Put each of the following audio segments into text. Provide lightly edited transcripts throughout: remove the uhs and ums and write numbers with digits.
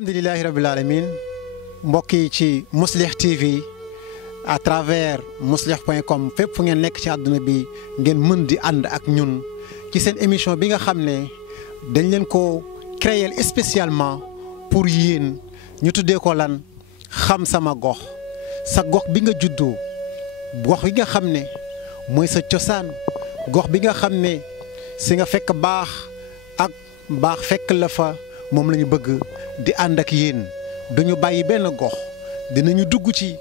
alhamdulilahi rabbil alamin mbokk yi ci Mouslih TV à travers mouslih.com fépp fu ngeen nekk ci àdduna bi ngeen mën di ànd ak ñun ci seen émission bi nga xam ne dañ leen ko créer spécialement pour yéen ñu tuddee ko lan xam sama gox sa gox bi nga juddoo gox bi nga xam ne mooy sa cosaan gox bi nga xam ne si nga fekk baax ak baax fekk la fa moom la ñu bëgg di ànd ak yéen duñu bàyyi benn gox dinañu dugg ci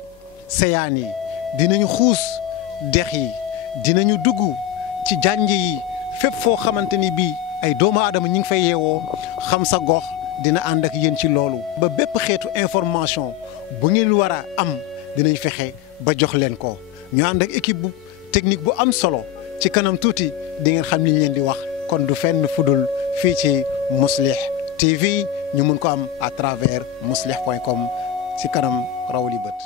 seyaan yi dinañu xuus dex yi dinañu dugg ci jànj yi fépp foo xamante ni bii ay doomu aadama ñi ngi fay yeewoo xam sa gox dina ànd ak yéen ci loolu. ba bépp xeetu information bu ngeen war a am dinañ fexe ba jox leen ko ñu ànd ak équipe bu technique bu am solo ci kanam tuuti di ngeen xam li ñu leen di wax kon du fenn fudul fii ci Mouslih TV ñu mun ko am à travers mouslih.com ci kanam raw li bët.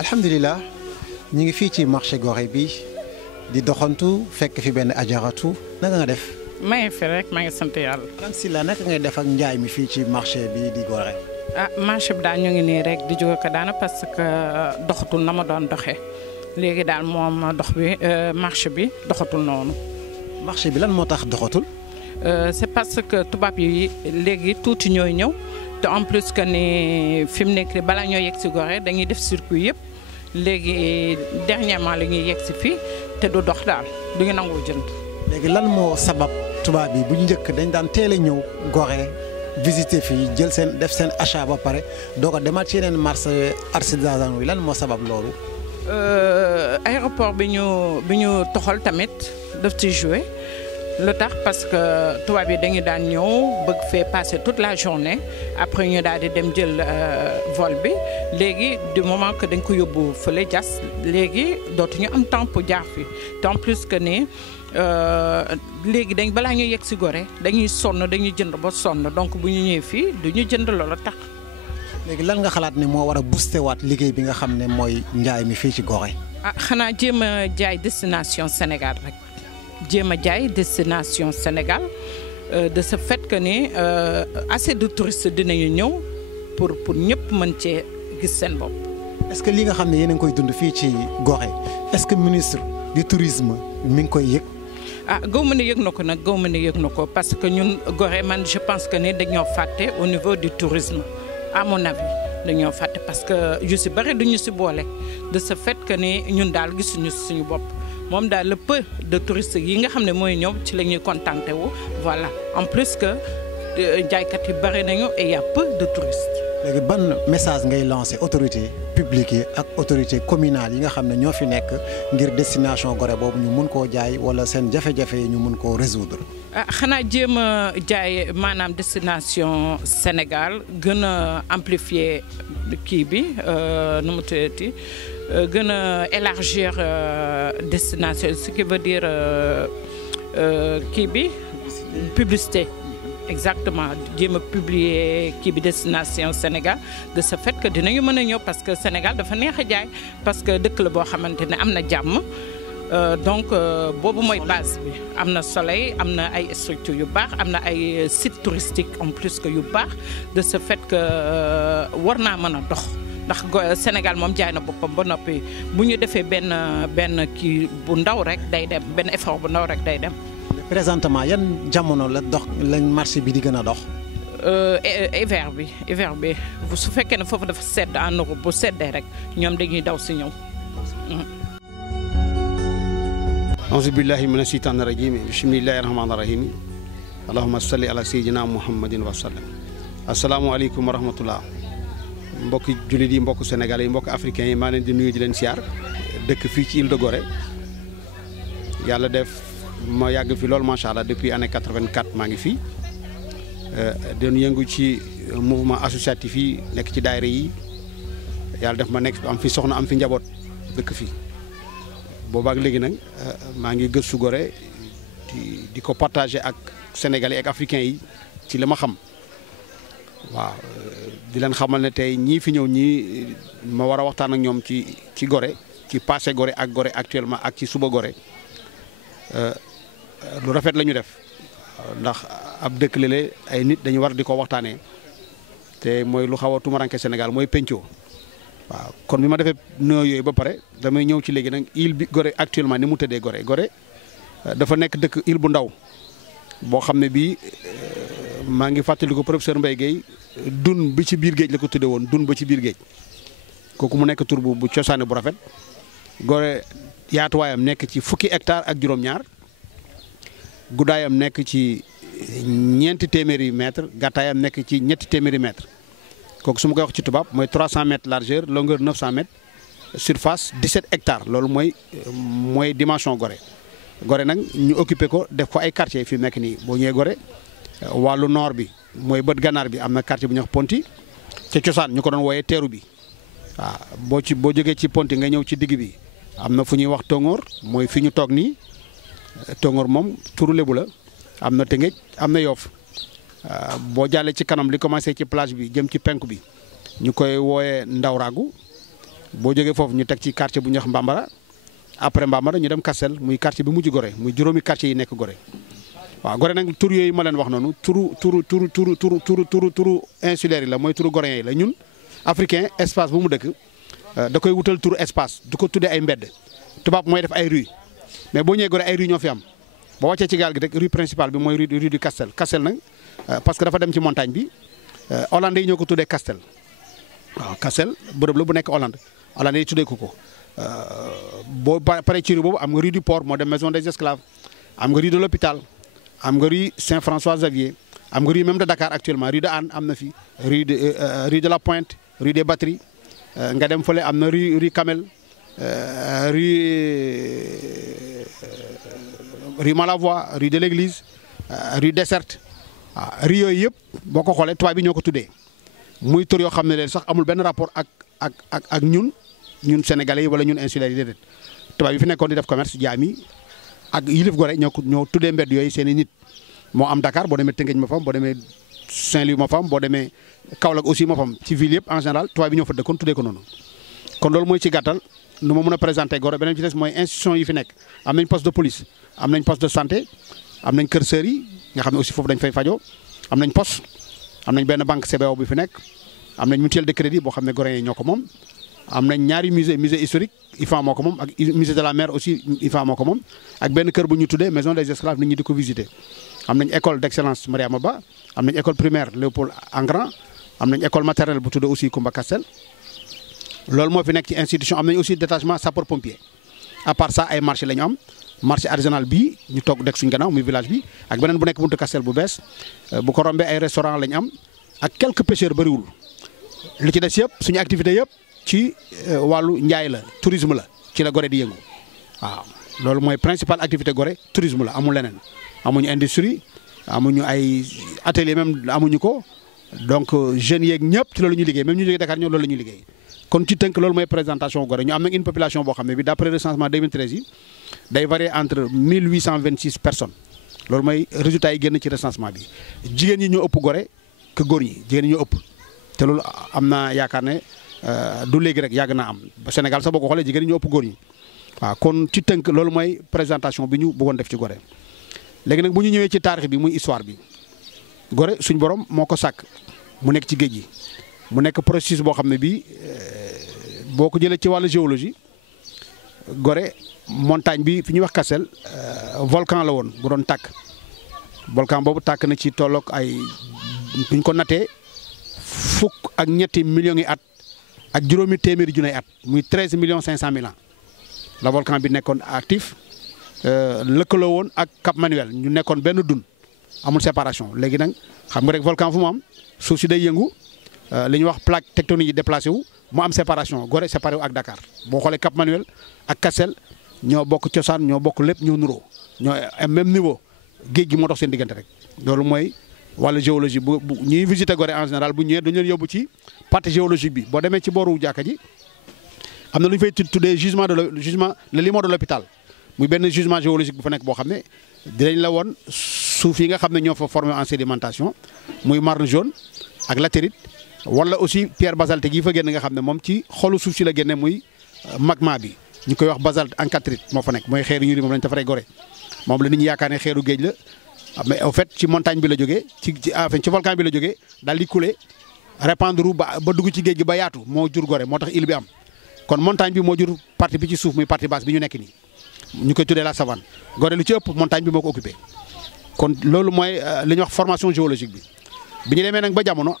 alhamdulilah ñu ngi fii ci marché Gorée bi di doxantu fekk fi benn ajaratu naka nga def. maa ngi fi rek maa ngi sant yàlla. lan si la naka ngay def ak njaay mi fii ci marché bi di Gorée. marché bi daal ñu ngi nii rek di jóge ko daana parce que doxatul na ma doon doxee léegi daal moom dox bi marché bi doxatul noonu. marché bi lan moo tax doxatul. c'est parce que tubaab yi léegi tuuti ñooy ñëw te en plus que ni fi mu nekk balaa ñoo yegg si Gorée dañuy def circuit yëpp. léegi dernièrement la ñuy yegg si fii te du dox daal du ñu nangoo jënd. léegi lan moo sabab tubaab yi bu ñu njëkk dañ daan teel a ñëw Gorée visiter fii jël seen def seen achat ba pare doo ko demaat ci yeneen marché artisanal yi lan moo sabab loolu. aéroport bi ñu toxal tamit daf ci joué lu tax parce que tubaab yi dañu daan ñëw bëgg fee passer toute la journée après ñu daal di dem jël vol bi léegi du moment que dañ ko yóbbu fële jas léegi dootuñu am temps pour jaar fi te en plus que ni léegi dañ balaa ñuy yegg si Gorée dañuy sonn dañuy jënd ba sonn donc bu ñu ñëwee fii du ñu jënd loolu tax. léegi lan nga xalaat ne moo war a booster waat liggéey bi nga xam ne mooy njaay mi fii ci Gorée. xanaa jéem a jaay destination Sénégal rek. jéem a jaay destination Sénégal de ce fait que ni assez de touristes dinañu ñëw pour ñëpp mën cee gis seen bopp. est-ce que li nga xam ne yéen a ngi koy dund fii ci Gorée est-ce que ministre du tourisme mi ngi koy yëg. gaw ma ne yëg na ko nag gaw ma ne yëg na ko parce que ñun Gorée man je pense que ni dañoo fàtte au niveau du tourisme à mon avis dañoo fàtte parce que yu si bëri duñu si boole de ce fait que ni ñun daal gisuñu suñu bopp. moom daal le peu de touristes yi nga xam ne mooy ñëw ci la ñuy contenté wu voilà en plus que jaaykat yi bëri nañu et il y a peu de touristes. léegi ban message ngay lancé autorités publiques yi ak autorités communales yi nga xam ne ñoo fi nekk ngir destination Gorée boobu ñu mun koo jaay wala seen jafe-jafe yi ñu mun koo résoudre. xanaa jéem a jaay maanaam destination Sénégal gën a amplifier kii bi nu mu tuddati gën a élargir destination ce qui veut dire kii bi publicité exactement jéem a publier kii bi destination Sénégal de ce fait que dinañu mën a ñëw parce que Sénégal dafa neex a jaay parce que dëkk la boo xamante ne am na jàmm donc boobu mooy base bi am na soleil am na ay structures yu baax am na ay sites touristiques en plus que yu baax de ce fait que war naa mën a dox. ndax Sénégal moom jaay na boppam ba noppi bu ñu defee benn kii bu ndaw rek day dem benn effort bu ndaw rek day dem. présentement yan jamono la dox lañ marché bi di gën a dox. hiver bi su fekkee ne foofu dafa sedd en Europe bu seddee rek ñoom dañuy daw si ñëw. auzu billahi mina shaytaani rajim bismillahi rahmaani rahim allahumma salli ala sayyidina muhammadin wa sallam. asalaamaaleykum wa rahmatullah mbokki jullit yi mbokk sénégalais yi mbokk africains yi maa leen di nuyu di leen siyaar dëkk fii ci Île de Gorée yàlla def ma yàgg fi loolu macha allah depuis année 84 maa ngi fii doon yëngu ci mouvement associatif yi nekk ci daayira yi yàlla def ma nekk am fi soxna am fi njaboot dëkk fii boobaak léegi nag maa ngi gëstu Gorée di ko partager ak sénégalais ak africains yi ci li ma xam waaw di leen xamal ne tey ñii fi ñëw ñii ma war a waxtaan ak ñoom ci Gorée ci passé Gorée ak Gorée actuellement ak ci suba Gorée lu rafet la ñu def ndax ab dëkk lele ay nit dañu war di ko waxtaanee te mooy lu xaw a tumaranke Sénégal mooy penco waaw kon bi ma defee nuyoo yooyu ba pare damay ñëw ci léegi nag île bi Gorée actuellement ni mu tëddee Gorée dafa nekk dëkk île bu ndaw boo xam ne bii maa ngi fàttali ko professeur Mbaye Guèye dun bi ci biir géej la ko tuddee woon dun ba ci biir géej kooku mu nekk tur bu cosaane bu rafet Gorée yaatuwaayam nekk ci fukki hectare ak juróom-ñaar guddaayam nekk ci ñeenti téeméeri mètre gàttaayam nekk ci ñetti téeméeri mètre kooku su ma koy wax ci tubaab mooy 300 mètres largeur longueur 900 mètres surface 17 hectares loolu mooy dimension Gorée nag ñu occupé ko def ko ay quartiers fi mu nekk nii boo ñëwee Gorée wàllu nord bi mooy bët gànnaar bi am na quartier bu ñuy wax Ponty ca cosaan ñu ko doon wooyee teeru bi waaw boo jógee ci Ponty nga ñëw ci digg bi am na fu ñuy wax Tongoor mooy fi ñu toog nii Tongoor moom turu Lebu la am na Tëngéej am na Yoff boo jàllee ci kanam li commencé ci plage bi jëm ci penku bi ñu koy wooyee Ndawragu boo jógee foofu ñu teg ci quartier bu ñuy wax Mbambara après Mbambara ñu dem Kastel muy quartier bi mujj Gorée muy juróomi quartier yi nekk Gorée waaw Gorée nag tur yooyu ma leen wax noonu turu insulaire yi la mooy turu goréen yi la ñun africain espace bu mu dëkk da koy wutal turu espace du ko tuddee ay mbedd tubaab mooy def ay rue mais boo ñëwee Gorée ay rue ñoo fi am boo wàccee ci gaal gi rek rue principale bi mooy rue du Kastel Kastel nag parce que dafa dem ci montagne bi Hollande yi ñoo ko tuddee Kastel waaw Kastel bërëb la bu nekk Hollande yi tuddee ko boo paree ci rue boobu am nga rue du port moo dem maison des esclaves am nga rue de l'hôpital am nga rue Saint-François Xavier am nga rue même de Dakar actuellement rue de Hann am na fi rue de la Pointe rue des Batteries nga dem fële am na rue Camel rue Malavoie rue de l'église rue Desserte rue yooyu yëpp boo ko xoolee tubaab bi ñoo ko tuddee muy tur yoo xam ne leen sax amul benn rapport ak ñun sénégalais yi wala ñun insulaires yi déedéet tubaab yi fi nekkoon di def commerce jaam yi ak yilif Gorée ñoo tuddee mbedd yooyu seen i nit moo am Dakar boo demee Tëngéej ma fam boo demee Saint-Louis ma fam boo demee Kaolack aussi ma fam ci ville yëpp en général tubaab bi ñoo fa dëkkoon tuddee ko noonu kon loolu mooy ci gàttal nu ma mën a présenter Gorée beneen ci des mooy institution yi fi nekk am nañ poste de police am nañ poste de santé am nañ kër sœurs yi nga xam ne aussi foofu dañ fay fajoo am nañ poste am nañ benn banque CBAO bi fi nekk am nañ mutuelle de crédit boo xam ne Goréens yi ñoo ko moom am nañ ñaari musée historique IFAN moo ko moom ak musée de la mer aussi IFAN moo ko moom ak benn kër bu ñu tuddee maison des esclaves nit ñi di ko visiter am nañ école d'excellence Mariama Ba am nañ école primaire Léopold Engrand am nañ école maternelle bu tuddee aussi Koumba Kastel loolu moo fi nekk ci institution am nañ aussi détachement sapeur pompier à part ça ay marché la ñu am marché artisanal bii ñu toog dekk suñ gannaaw muy village bi ak beneen bu nekk buntu Kastel bu bees bu ko rombee ay restaurant la ñu am ak quelques pêcheurs bëriwul li ci des yëpp suñu activité yëpp ci wàllu njaay la tourisme la ci la Gorée di yëngu waaw loolu mooy principale activité Gorée tourisme la amul leneen amuñu industrie amuñu ay atelier même amuñu ko donc jeunes yeeg ñëpp ci loolu ñu liggéey même ñu jógee Dakar ñoom loolu la ñuy liggéey kon ci tënk loolu mooy présentation Gorée ñu am nag une population boo xam ne bi d'après recensement 2013 yi day varier entre 1826 personnes loolu mooy résultat yi génn ci recensement bi jigéen ñi ñoo ëpp Gorée que góor ñi jigéen ñi ñoo ëpp te loolu am naa yaakaar ne du léegi rek yàgg naa am ba Sénégal sax boo ko xoolee jigéen ñi ñoo ëpp góor ñi waaw kon ci tënk loolu mooy présentation bi ñu bëggoon def ci Gorée léegi nag bu ñu ñëwee ci taarix bi muy histoire bi Gorée suñ borom moo ko sàkk mu nekk ci géej gi mu nekk processus boo xam ne bii boo ko jëlee ci wàllu géologie Gorée montagne bi fi ñuy wax Kastel volcan la woon bu doon tàkk volcan boobu tàkk na ci tolloog ay buñ ko nattee fukk ak ñetti millions yi at ak juróomi téeméeri junni at muy 13 millions 500 mille ans la volcan bi nekkoon actif lëkkaloo woon ak Cap Manuel ñu nekkoon benn dun amul séparation léegi nag xam nga rek volcan fu mu am suuf si day yëngu li ñuy wax plaque tectonique yi déplacé wu mu am séparation Gorée séparé wu ak Dakar boo xoolee Cap Manuel ak Kassel ñoo bokk cosaan ñoo bokk lépp ñoo nuroo ñoo am même niveau géej gi moo dox seen diggante rek loolu mooy wàllu géologie bu ñuy visiter Gorée en général bu ñëwee dañu leen yóbbu ci partie géologique bi boo demee ci booru jàkka ji am na lu ñu fay tuddee jugement le limon de l'hôpital muy benn jugement géologique bu fa nekk boo xam ne dinañ la woon suuf yi nga xam ne ñoo fa formé en sédimentation muy marne jaune ak latérite wala aussi pierre basaltique yi fa génn nga xam ne moom ci xolu suuf si la génne muy magma bi ñu koy wax basalte encastrite moo fa nekk mooy xeer yu ñuul moom lañ defaree Gorée moom la nit ñi yaakaar ne xeeru géej la mais au fait ci montagne bi la jógee ci volcan bi la jógee daal di couler répandre ba dugg ci géej gi ba yaatu moo jur Gorée moo tax île bi am kon montagne bi moo jur partie bi ci suuf muy partie basse bi ñu nekk nii ñu koy tuddee la savane Gorée lu ci ëpp montagne bi moo ko occupé kon loolu mooy li ñuy wax formation géologique bi ñu demee nag ba jamono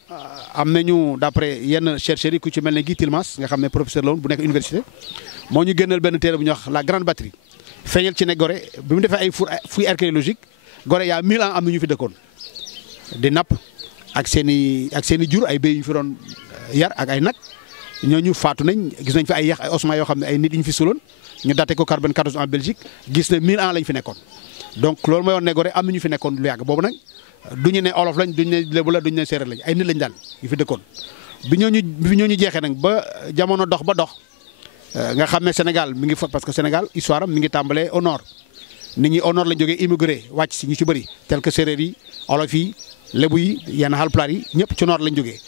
am nañu d'après yenn chercheurs yi ku ci mel ne Guy Tilmans nga xam ne professeur la woon bu nekk université moo ñu génneel benn téere bu ñuy wax la grande batterie feeñal ci ne Gorée bi mu defee ay fouilles archéologiques Gorée yaa 1000 ans am na ñu fi dëkkoon di napp ak seen i jur ay béy yu fi doon yar ak ay nag ñooñu faatu nañ gis nañ fi ay yax ay ossements yoo xam ne ay nit ñu fi suloon ñu daté ko carbone 14 en Belgique gis ne 1000 ans lañ fi nekkoon donc loolu mooy woon ne Gorée am na ñu fi nekkoon lu yàgg boobu nag duñu ne olof lañ duñu ne lébu la duñu ne séeréer lañ ay nit lañ daal yu fi dëkkoon bi ñooñu jeexee nag ba jamono dox ba dox nga xam ne Sénégal mi ngi fa parce que Sénégal histoire am mi ngi tàmbalee au nord nit ñi au nord lañ jógee immigré wàcc si ñu ci bëri tel que séeréer yi olof yi lébu yi yenn Haalpulaar yi ñëpp ci nord lañ jógee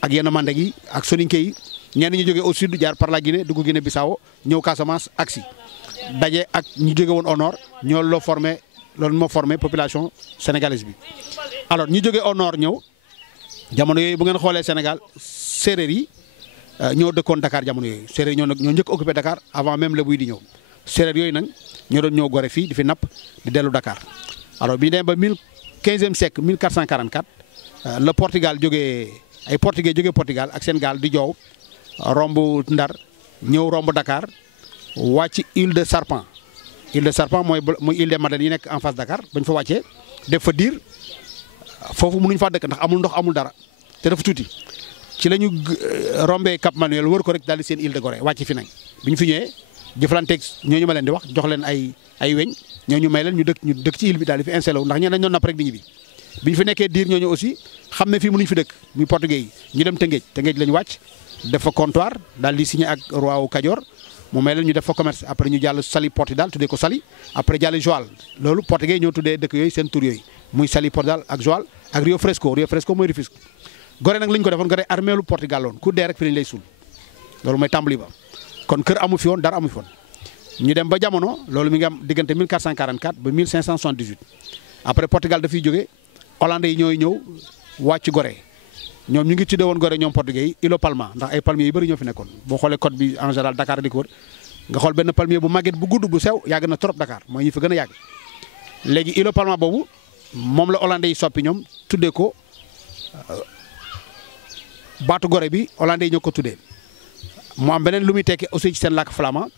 ak yenn Mandeng yi ak Soninké yi ñenn ñu jógee au sud jaar par la Guinée dugg Guinée Bissau ñëw Casamance agsi daje ak ñu jóge woon au nord ñoo loolu moo formé population sénégalaise bi. alors ñu jógee au nord ñëw jamono yooyu bu ngeen xoolee Sénégal séeréer yi ñoo dëkkoon Dakar jamono yooyu séeréer ñoo njëkk occupé Dakar avant même lébu yi di ñëw séeréer yooyu nag ñoo doon ñëw Gorée fii di fi napp di dellu Dakar alors bi ñu demee ba 15e siècle 1444 le Portugal jógee ay portugais jógee Portugal ak seen gaal di joow romb Ndar ñëw romb Dakar wàcc île de Serpent mooy île des Madeleines yi nekk en face Dakar bañ fa wàccee def fa diir foofu mënuñ faa dëkk ndax amul ndox amul dara te dafa tuuti ci la ñu rombee Cap Manuel wër ko rek daal di seen île de Gorée wàcc fi nañ bi ñu fi ñëwee jëflanteeg ñooñu ma leen di wax jox leen ay weñ ñooñu may leen ñu dëkk ci île bi daal di fi installé wu ndax ñeneen dañ doon napp rek di ñibbi bi ñu fi nekkee diir ñooñu aussi xam ne fii mënuñ fi dëkk muy portugais yi ñu dem Tëngéej lañ wàcc def fa comptoir daal di signé ak roi wu Kajoor mu may leen ñu def fa commerce après ñu jàll Saly Portudal tuddee ko Saly après jàll Joal loolu portugais ñoo tuddee dëkk yooyu seen tur yooyu muy Saly Portudal ak Joal ak Rio Fresco mooy Rufisque Gorée nag li ñu ko defoon Gorée armeelu Portugal loon ku dee rek fi lañ lay suul loolu mooy tàmbali ba kon kër amu fi woon dara amu fi woon ñu dem ba jamono loolu mi ngi am diggante 1444 ba 1578 après Portugal dafay jógee hollandais yi ñooy ñëw wàcc Gorée ñoom ñu ngi tuddee woon Gorée ñoom portugais yi Îlot Palma ndax ay palmiers yu bëri ñoo fi nekkoon boo xoolee côte bi en général Dakar di ko wër nga xool benn palmier bu màgget bu gudd bu sew yàgg na trop Dakar mooy ñi fi gën a yàgg léegi Îlot Palma boobu moom la hollandais yi soppi ñoom tuddee ko baatu Gorée bi hollandais yi ñoo ko tuddee mu am beneen lu muy tekki aussi ci seen làkk flamand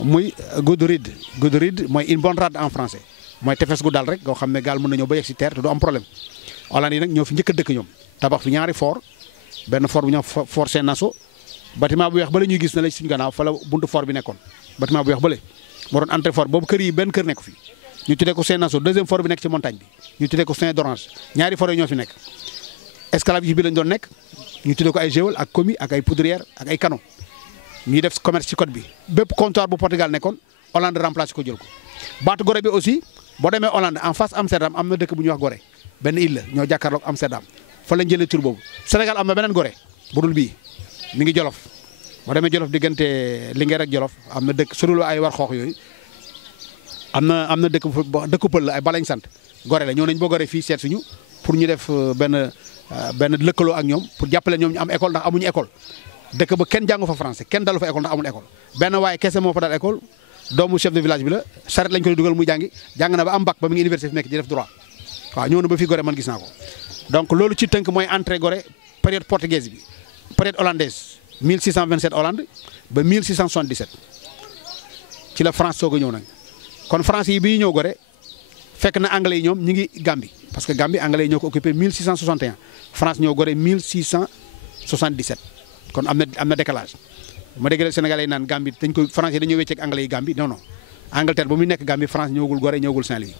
muy Goederide mooy une bonne rade en français mooy tefes gu dal rek nga xam ne gaal mën na ñëw ba yegg si terre te du am problème hollandais yi nag ñoo fi njëkk a dëkk ñoom tabax fi ñaari fort benn fort bu ñu wax fort Saint-Nassau bâtiment bu weex ba la ñuy gis ne la suñu gannaaw fa la buntu fort bi nekkoon bâtiment bu weex bële moo doon entrée fort boobu kër yi benn kër nekk fi ñu tuddee ko Saint-Nassau deuxième fort bi nekk ci montagne bi ñu tuddee ko Saint-Dorange ñaari fort yi ñoo fi nekk esclavage bi lañ doon nekk ñu tuddee ko ay géol ak commis ak ay poudrière ak ay canon ñuy def commerce ci côte bi bépp comptoir bu Portugal nekkoon Hollande remplacé ko jël ko baatu Gorée bi aussi boo demee Hollande en face Amsterdam am na dëkk bu ñuy wax Gorée benn île la ñoo jàkkaarloog Amsterdam fa lañ jëlee tur boobu Sénégal am na beneen Gorée bu dul bii mi ngi Jolof boo demee Jolof diggante Linguère ak Jolof am na dëkk soriwul ay war xoox yooyu am na dëkku pël la ay balañ sant Gorée la ñëw nañ ba Gorée fii seet suñu pour ñu def benn lëkkaloo ak ñoom pour jàppale ñoom ñu am école ndax amuñu école dëkk ba kenn jàngu fa français kenn dalu fa école ndax amul école benn waaye kese moo fa dal école doomu chef de village bi la charrette lañ ko dugal muy jàng na ba am bac ba mu ngi université fi nekk di def droit waaw ñëw na ba fii Gorée man gis naa ko donc loolu ci tënk mooy entrée Gorée période portugaise bi période hollandaise 1627 Hollande ba 1677 ci la France soog a ñëw nag kon France yi bi ñu ñëw Gorée fekk na anglais yi ñoom ñi ngi Gambie parce que Gambie anglais yi ñoo ko occupé 1661 France ñëw Gorée 1677 kon am na décalage ma dégg Sénégalais yi naan Gambie dañ ko France yi dañoo wécceeg anglais yi Gambie non non Angleterre ba muy nekk Gambie France ñëwagul Gorée ñëwagul Saint-Louis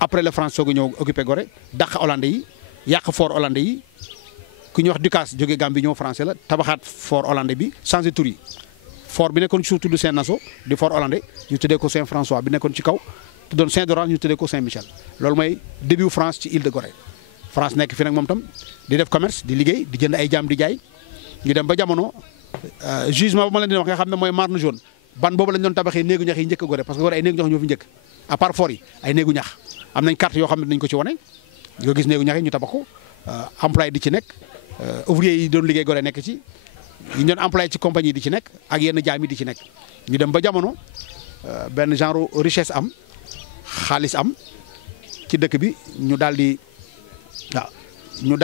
après la France soog a ñëw occupé Gorée dàq hollandais yi yàq fort hollandais yi ku ñuy wax Ducasse jógee Gambie ñëw français la tabaxaat fort hollandais bi changé tur yi fort bi nekkoon ci suuf tudd Saint-Nassau di fort hollandais ñu tuddee ko Saint-François bi nekkoon ci kaw tuddoon Saint-Laurent ñu tuddee ko Saint-Michel loolu mooy début France ci île de Gorée France nekk fi nag moom tam di def commerce di liggéey di jënd ay jaam di jaay ñu dem ba jamono jugement ba ma leen di wax nga xam ne mooy Marne jaune ban boobu lañ doon tabaxee néegu ñax yi njëkk a Gorée parce que Gorée ay néegu ñax ñoo fi njëkk à part fort yi ay néegu ñax am nañ carte yoo xam ne dañ ko ci wane nga gis néegu ñax yi ñu tabax ko employé di ci nekk ouvrier yi doon liggéey Gorée nekk ci ñu doon employé ci compagnie di ci nekk ak yenn jaam yi di ci nekk ñu dem ba jamono benn genre richesse am xaalis am ci dëkk bi ñu daal di waaw ñu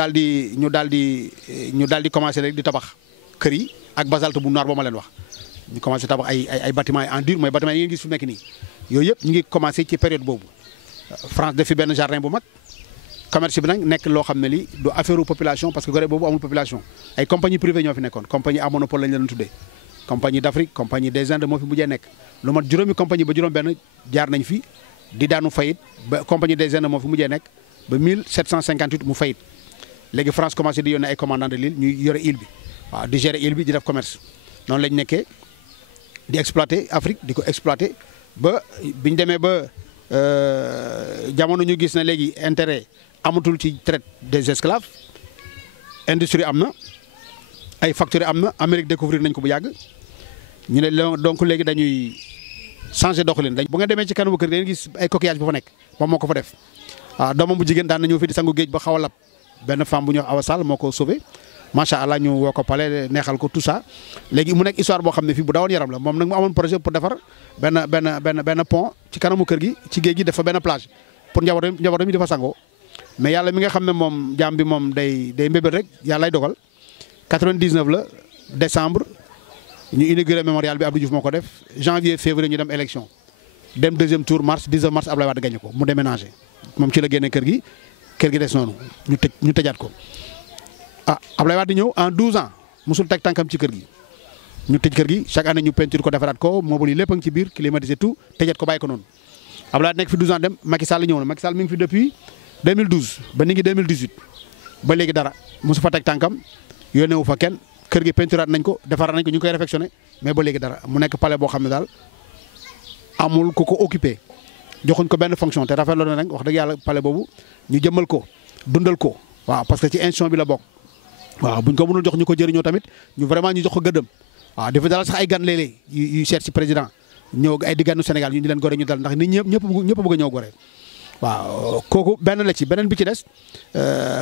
daal di commencé rek di tabax kër yi ak basalte bu noir ba ma leen wax ñu commencé tabax ay bâtiments en dur mooy bâtiments yi ngeen gis fu nekk nii yooyu yëpp ñu ngi commencé ci période boobu France def fi benn jardin bu mag commerce bi nag nekk loo xam ne li du affaire population parce que Gorée boobu amul population ay compagnie privée ñoo fi nekkoon compagnie à monopole lañ leen tuddee compagnie d'Afrique compagnie des Indes moo fi mujjee nekk lu mat juróomi compagnie ba juróom benn jaar nañ fi di daanu fayit ba compagnie des Indes moo fi mujjee nekk ba 1758 mu fayit léegi France commencé di yónnee ay commandant de l'île ñuy yore île bi waaw di gérer île bi di def commerce noonu lañ nekkee di exploiter Afrique di ko exploiter ba biñ demee ba jamono ñu gis na léegi intérêt amatul ci traite des esclaves industrie am na ay factories am na Amérique découvrir nañ ko bu yàgg ñu ne donc léegi dañuy changer doxalin bu nga demee ci kanamu kër ngeen gis ay coquillage ba fa nekk moom moo ko fa def waaw doomam bu jigéen daan na ñëw fi di sangu géej ba xaw a lab benn femme bu ñuy wax Awa Sall moo ko sauvé macha allah ñu woo ko pale neexal ko tout ça léegi mu nekk histoire boo xam ne fii bu dawoon yaram la moom nag mu amoon projet pour defar benn pont ci kanamu kër gi ci géej gi def fa benn plage pour njabootam yi dafa sangoo mais yàlla mi nga xam ne moom jaam bi moom day mbébét rek yàlla lay dogal 99 la décembre ñu inauguré mémorial bi Abdou Diouf moo ko def janvier février ñu dem élection dem deuxième tour mars 19 mars Abdoulaye Wade gagné ko mu déménagé moom ci la génne kër gi des noonu ñu tëjaat ko Abdoulaye Wade ñëw en 12 ans musul teg tànkam ci kër gi ñu tëj kër gi chaque année ñu peinture ko defaraat ko meuble yi lépp a ngi ci biir climatisé tout tëjaat ko bàyyi ko noonu Abdoulaye Wade nekk fi 12 ans dem Macky Sall ñëw na Macky Sall mi ngi fi depuis 2012 ba ni ngi 2018 ba léegi dara musu fa teg tànkam yónnee wu fa kenn kër gi peinturaat nañ ko defaraat nañ ko ñu ngi koy réfectionné mais ba léegi dara mu nekk palais boo xam ne daal amul ku ko occupé joxuñ ko benn fonction te rafetlu na nag wax dëgg yàlla palais boobu ñu jëmmal ko dundal ko waaw parce que ci institution bi la bokk waaw buñ ko mënul jox ñu ko jëriñoo tamit ñu vraiment ñu jox ko gëddëm waaw dafa dalal sax ay gan léeg-léeg yu seet si président ñëw ay di ganu Sénégal ñu di leen Gorée ñu dal ndax nit ñëpp bëgg a ñëw Gorée waaw kooku benn la ci beneen bi ci des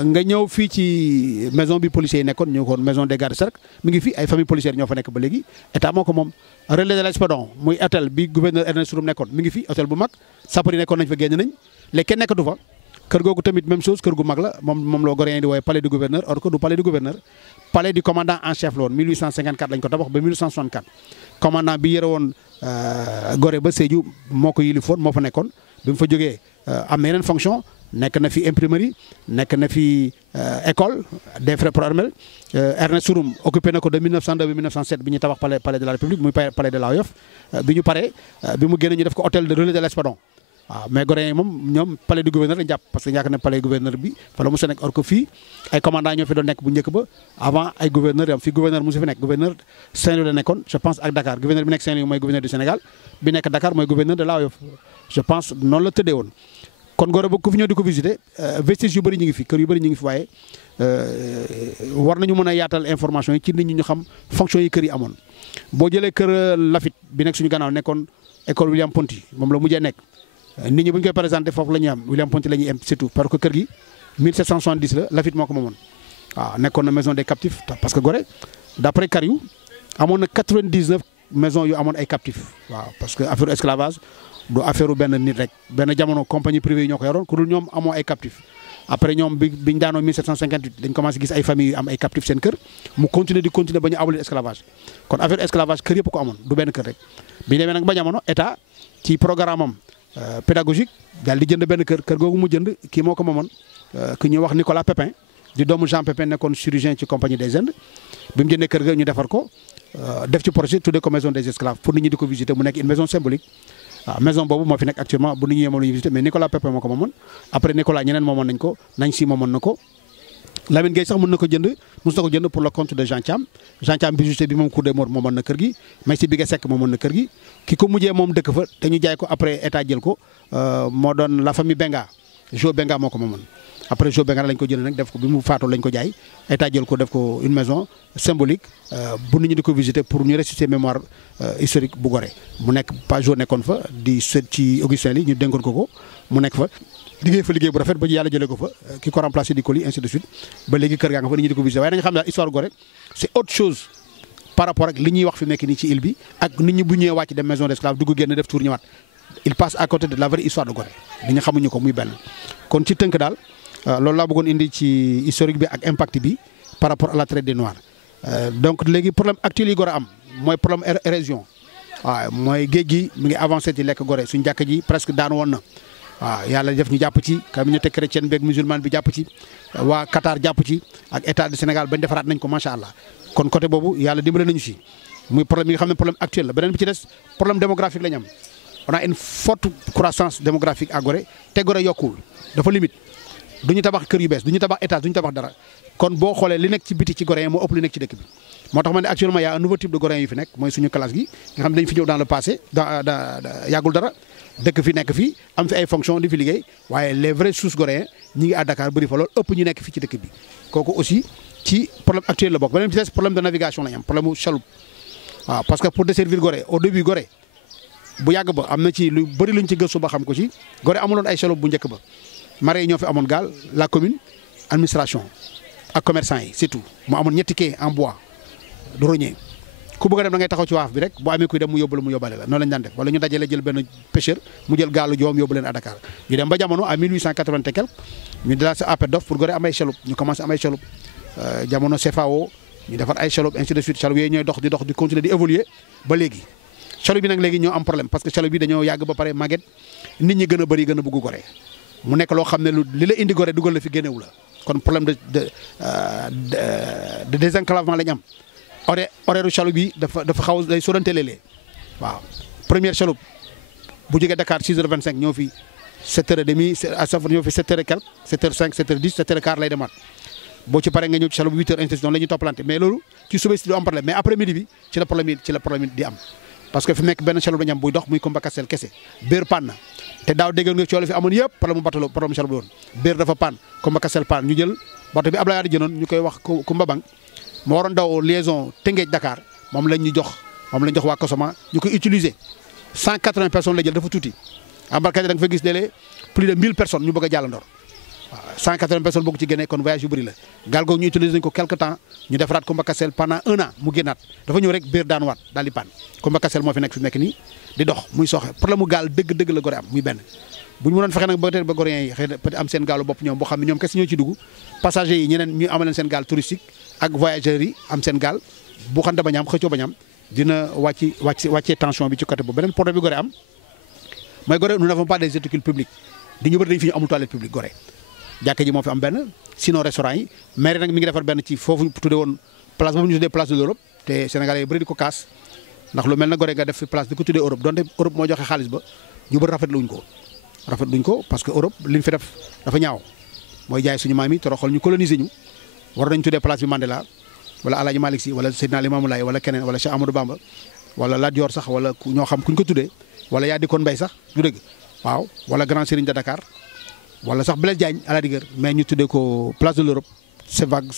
nga ñëw fii ci maison bi policiers yi nekkoon ñu ko maison des gardes cercles mi ngi fi ay famille policière ñoo fa nekk ba léegi état moo ko moom relais de l'Espadon muy hôtel bi gouverneur Ernest Roume nekkoon mi ngi fi hôtel bu mag sapeur yi nekkoon nañ fa génn nañ léegi kenn nekkatu fa kër googu tamit même chose kër gu mag la moom la Goréen di wooye palais du gouverneur or que du palais du gouverneur palais du commandant en chef la woon 1854 lañ ko tabax ba 1864 commandant bi yore woon Gorée ba Sédhiou moo ko yilifoon moo fa nekkoon bi mu fa jógee am na yeneen fonction nekk na fi imprimerie nekk na fi école des frais pour armel Ernest Roume occupé na ko de 1902 ba 1907 bi ñu tabax palais de la République muy palais de la Yoff bi ñu paree bi mu génne ñu def ko hôtel de relais de l'Espadon waaw mais Goréen yi moom ñoom palais du gouverneur lañ jàpp parce que yaakaar ne palais gouverneur bi fa la mos a nekk or que fii ay commandant ñoo fi doon nekk bu njëkk ba avant ay gouverneur yam fii gouverneur mosu fi nekk gouverneur Saint-Louis la nekkoon je pense ak Dakar gouverneur bi nekk Saint-Louis mooy gouverneur du Sénégal bi nekk Dakar mooy gouverneur de la Yoff je pense noonu la tëddee woon kon Gorée ba ku fi ñëw di ko visiter vestige yu bëri ñu ngi fi kër yu bëri ñu ngi fi waaye war nañu mën a yaatal information yi ci nit ñi ñu xam fonction yi kër yi amoon boo jëlee kër Lafitte bi nekk suñu gannaaw nekkoon école William Ponty moom la mujjee nekk nit ñi bu ñu koy présenté foofu la ñuy am William Ponty la ñuy am surtout parce que kër gi 1770 la Lafitte moo ko moomoon waaw nekkoon na maison des captifs parce que Gorée d'après Kariou amoon na 99 maisons yu amoon ay captifs waaw parce que affaire esclavage du affaire benn nit rek benn jamono compagnie privée yi ñoo ko yoroon ku dul ñoom amoo ay captifs après ñoom biñ daanoo 1758 dañ commencé gis ay famille yu am ay captifs seen kër mu continuer ba ñu abolir esclavage kon affaire esclavage kër yëpp ko amoon du benn kër rek bi ñu demee nag ba jamono état ci programme am pédagogique daal di jënd benn kër googu mu jënd kii moo ko moomoon ki ñuy wax Nicolas Pépin di doomu Jean Pépin nekkoon chirurgien ci compagnie des Indes bi mu jëndee kër ga ñu defar ko def ci projet tuddee ko maison des esclaves pour nit ñi di ko visiter mu nekk une maison symbolique waaw maison boobu moo fi nekk actuellement bu nit ñi moom la ñuy visiter mais Nicolas Pépin moo ko moomoon après Nicolas ñeneen moomoon nañ ko nañ si moomoon na ko Lamine Gueye sax mën na ko jënd mos na ko jënd pour le compte de Jean Thiam bijoutier bi moom Cour des Morts moomoon na kër gi mais si Bigué Seck moomoon na kër gi ki ko mujjee moom dëkk fa te ñu jaay ko après état jël ko moo doon la famille Benga Jo Benga moo ko moomoon après Jo Benga lañ ko jël nag def ko bi mu faatoo lañ ko jaay état jël ko def ko une maison symbolique bu nit ñi di ko visiter pour ñu ressusciter mémoire historique bu Gorée mu nekk pas Jo nekkoon fa di sët ci Augustin Ly ñu dénkoon ko mu nekk fa liggéey fa liggéey bu rafet ba yàlla jëlee ko fa ki ko remplacé di Coly ainsi de suite ba léegi kër gaa nga fa nit ñi di ko visiter waaye nañu xam ne daal histoire Gorée c'est autre chose par rapport ak li ñuy wax fi nekk nii ci île bi ak nit ñi bu ñëwee wàcc dem maison d'esclave dugg génn def tour ñëwaat il passe à côté de la vraie histoire de Gorée nit ñi xamuñu ko muy benn kon ci tënk daal loolu laa bëggoon indi ci historique bi ak impact bi par rapport à la traite des Noirs donc léegi problème actuel yi Gorée am mooy problème érosion waaw mooy géej gi mi ngi avancé ci lekk Gorée suñu jàkk ji presque daan woon na waaw yàlla def ñu jàpp ci communauté chrétienne beeg musulmane bi jàpp ci waa Qatar jàpp ci ak état du Sénégal bañ defaraat nañ ko macha allah kon côté boobu yàlla dimbale nañu si muy problème yi nga xam ne problème actuel la beneen bi ci des problème démographique la ñu am on a une forte croissance démographique à Gorée te Gorée yokkuwul dafa limite du ñu tabax kër yu bees du ñu tabax étage du ñu tabax dara kon boo xoolee li nekk ci biti ci Goréen moo ëpp li nekk ci dëkk bi moo tax ma ne actuellement y a un nouveau type de Goréen yu fi nekk mooy suñu classe gi nga xam ne dañu fi ñëw dans le passé yàggul dara dëkk fi nekk fii am fi ay fonction di fi liggéey waaye les vrais souches Goréens ñi ngi à Dakar bëri fa loolu ëpp ñu nekk fii ci dëkk bi kooku aussi ci problème actuel la bokk beneen bi ci des problème de navigation lañ am problème mu chaloupe waaw parce que pour desservir Gorée au début Gorée bu yàgg ba am na ci lu bëri luñ ci gëstu ba xam ko ci Gorée amuloon ay chaloupe bu njëkk ba marins yi ñoo fi amoon gaal la commune administration ak commerçant yi c'est tout mu amoon ñetti quai en bois du rogné ku bëgg a dem da ngay taxaw ci waaf bi rek boo amee kuy dem mu yóbbu la mu yóbbaale la noonu lañ daan def wala ñu dajale jël benn pêcheur mu jël gaalu joom yóbbu leen à Dakar ñu dem ba jamono à 1880 et quelque ñu lancé appel d'offre pour Gorée am ay chaloupe ñu commencé am ay chaloupe jamono CFAO ñu defar ay chaloupe ainsi de suite chaloupe yooyu ñooy dox di continuer di évoluer ba léegi chaloupe bi nag léegi ñoo am problème parce que chaloupe bi dañoo yàgg ba pare màgget nit ñi gën a bëri gën a bëgg Gorée mu nekk loo xam ne li la indi Gorée dugal la fi génnewu la kon problème de désenclavement la ñu am horaire chaloupe bi dafa xaw day sorante léeg-léeg waaw première chaloupe bu jógee Dakar 6h25 ñoo fi 7h30 à safar ñoo fi 7h et quelque 7h05 7h10 7h15 lay demaat boo ci paree nga ñëw ci chaloupe 8h ainsi noonu la ñuy toppalante mais loolu ci suba si du am problème mais après midi bi ci la problème yi di am parce que fi nekk benn chaloupe dañu am buy dox muy Kumba Kastel kese béer panne na te daaw déggoon nga coono fi amoon yëpp problème mu bateau problème chaloupe woon béer dafa panne Kumba Kastel panne ñu jël bateau bi Abdoulaye Wade jënoon ñu koy wax Kumba Bang moo waroon daw liaison Tëngéej Dakar moom lañ jox waa Kosoma ñu koy utiliser 180 personnes la jël dafa tuuti embarcation da nga fa gis léeg-léeg plus de 1000 personnes ñu bëgg a jàllandoor waaw 180 personnes boo ko ci génnee kon voyage yu bëri la gaal googu ñu utiliser nañ ko quelque temps ñu defaraat Kumba Kastel pendant 1 an mu génnaat dafa ñëw rek biir daan waat daal di panne Kumba Kastel moo fi nekk nii di dox muy sooxe problème mu gaal dëgg la Gorée am muy benn bu ñu mënoon fexe nag ba Goréens yi xëy na peut-être am seen gaalu bopp ñoom boo xam ne ñoom kese ñoo ci dugg passagers yi ñeneen ñu amaleen seen gaal touristique ak voyageurs yi am seen gaal bu xante bañ am xëccoo bañ am dina wàccee tension bi ci côté boobu beneen problème bi Gorée am mooy Gorée nous n'avons pas des éticules publiques di ñu bëri dañu fi ñu amul toilette publique Gorée jàkka ji moo fi am benn sinon restaurant yi maire nag mi ngi defar benn ci foofu tudde woon place boobu ñu tuddee place de l'Europe te Sénégalais yi bëri di ko kaas ndax lu mel na Gorée nga def fi place di ko tuddee Europe donte Europe moo joxe xaalis ba ñu bëri rafetluñ ko parce que Europe li ñu fi def dafa ñaaw mooy jaay suñu maam yi toroxal ñu coloniser ñu war nañ tuddee place bi Mandela wala Alaaji Malick Sy wala Seydina Limamou Laye wala keneen wala Cheikh Amadou Bamba wala Lat Dior sax wala ñoo xam kuñ ko tuddee wala yaa dikkoon Mbaye sax du dëgg waaw wala Grand Serigne de Dakar wala sax Blaise Diagne à la rigueur mais ñu tuddee ko place de l'Europe c'est vague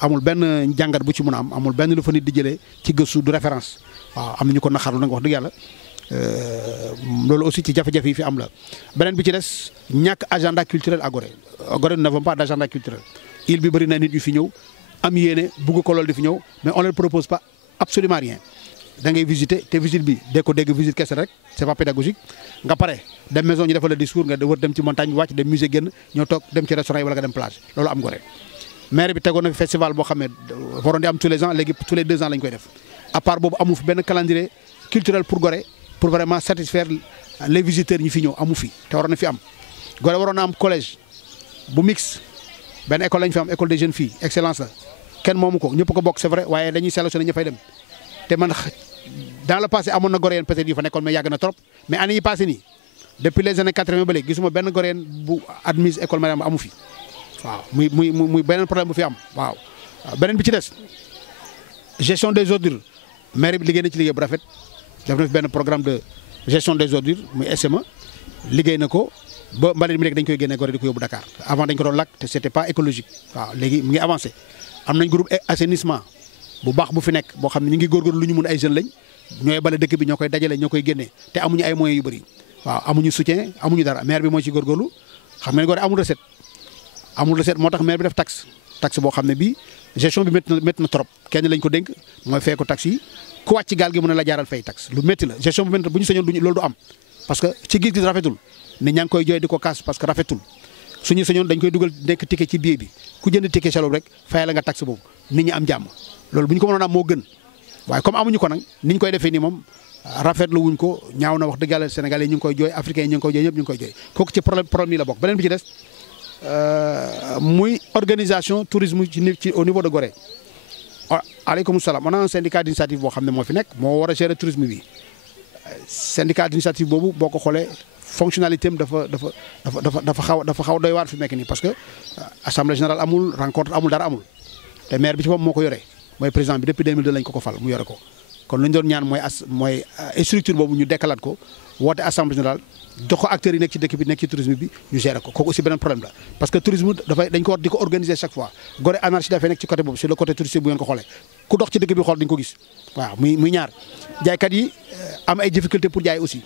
amul benn jàngat bu ci mën a am amul benn lu fa nit di jëlee ci gëstu du référence waaw am nañu ko naxarlu nag wax dëgg yàlla loolu aussi ci jafe-jafe yi fi am la beneen bi ci des ñàkk agenda culturel à Gorée Gorée nous n'avons pas d'agenda culturel île bi bëri na nit yu fi ñëw am yéene bugg ko loolu di fi ñëw mais on ne leur propose pas absolument rien da ngay visiter te visite bi dee ko dégg visite kese rek c'est pas pédagogique nga pare dem maison ñu defal le discours nga wër dem ci montagne bi wàcc dem musée génn ñoo toog dem ci restaurant yi wala nga dem plage loolu am Gorée. maire bi tegoon na fi festival boo xam ne waroon di am tous les ans léegi tous les 2 ans lañ koy def à part boobu amu fi benn calendrier culturel pour Gorée pour vraiment satisfaire les visiteurs ñi fi ñëw amu fi te waroon na fi am. Gorée waroon na am collège bu mix benn école lañ fi am école des jeunes filles excellence la kenn moomu ko ñëpp ko bokk c'est vrai waaye dañuy sélectionné ña fay dem te man dans le passé amoon na Goréen peut-être yu fa nekkoon mais yàgg na trop mais année yi passé nii depuis les années 80 ba léegi gisuma benn Goréen bu admise école Mariama amu fi waaw muy beneen problème bu fi am waaw. beneen bi ci des gestion des ordures maire bi liggéey na ci liggéey bu rafet def na fi benn programme de gestion des ordures muy SMA liggéey na ko ba mbalit mi rek dañ koy génne Gorée di ko yóbbu Dakar avant dañ ko doon lakk te c'était pas écologique waaw léegi mu ngi avancé am nañ groupe assainissement bu baax bu fi nekk boo xam ne ñu ngi góorgóorlu lu ñu mun ay jeunes lañ ñooy bale dëkk bi ñoo koy dajale ñoo koy génne te amuñu ay moyens yu bëri waaw amuñu soutien amuñu dara maire bi mooy ci góorgóorlu xam nga ne Gorée amul recette moo tax maire bi def taxe boo xam ne bii gestion bi métti na trop kenn lañ ko dénk mooy fay ko taxe yi ku wàcc gaal gi mën na la jaaral fay taxe lu métti la gestion bu métti bu ñu sañoon duñu loolu du am parce que ci gis-gis rafetul nit ñaa ngi koy jooy di ko kaas parce que rafetul suñu sañoon dañ koy dugal nekk ticket ci billet bi ku jënd ticket chaleur rek fay la nga taxe boobu nit ñi am jàmm loolu bu ñu ko mënoon am moo gën waaye comme amuñu ko nag ni ñu koy defee nii moom rafetlu wuñ ko ñaaw na wax dëgg yàlla Sénégalais yi ñu ngi koy jooy africains yi ñu ngi koy jooy ñëpp ñu ngi koy jooy kooku ci problème yi la bokk beneen bi ci des muy organisation tourisme ci au niveau de Gorée aleykum salaam on a un syndicat d'initiative boo xam ne moo fi nekk moo war a gérer tourisme bi syndicat d'initiative boobu boo ko xoolee fonctionnalité am dafa xaw doy waar fi mu nekk nii parce que assemblée générale amul rencontre amul dara amul te maire bi ci boppam moo ko yore mooy président bi depuis 2002 lañ ko fal mu yore ko kon lu ñu doon ñaan mooy structure boobu ñu dekkalaat ko woote assemblée générale jox ko acteurs yi nekk ci dëkk bi nekk ci tourisme bi ñu gérer ko kooku aussi beneen problème la parce que tourisme dañ ko war di ko organiser chaque fois Gorée anarchie dafay nekk ci côté boobu sur le côté touristique bu ngeen ko xoolee ku dox ci dëkk bi xool dañu ko gis waaw muy ñaar jaaykat yi am ay difficulté pour jaay aussi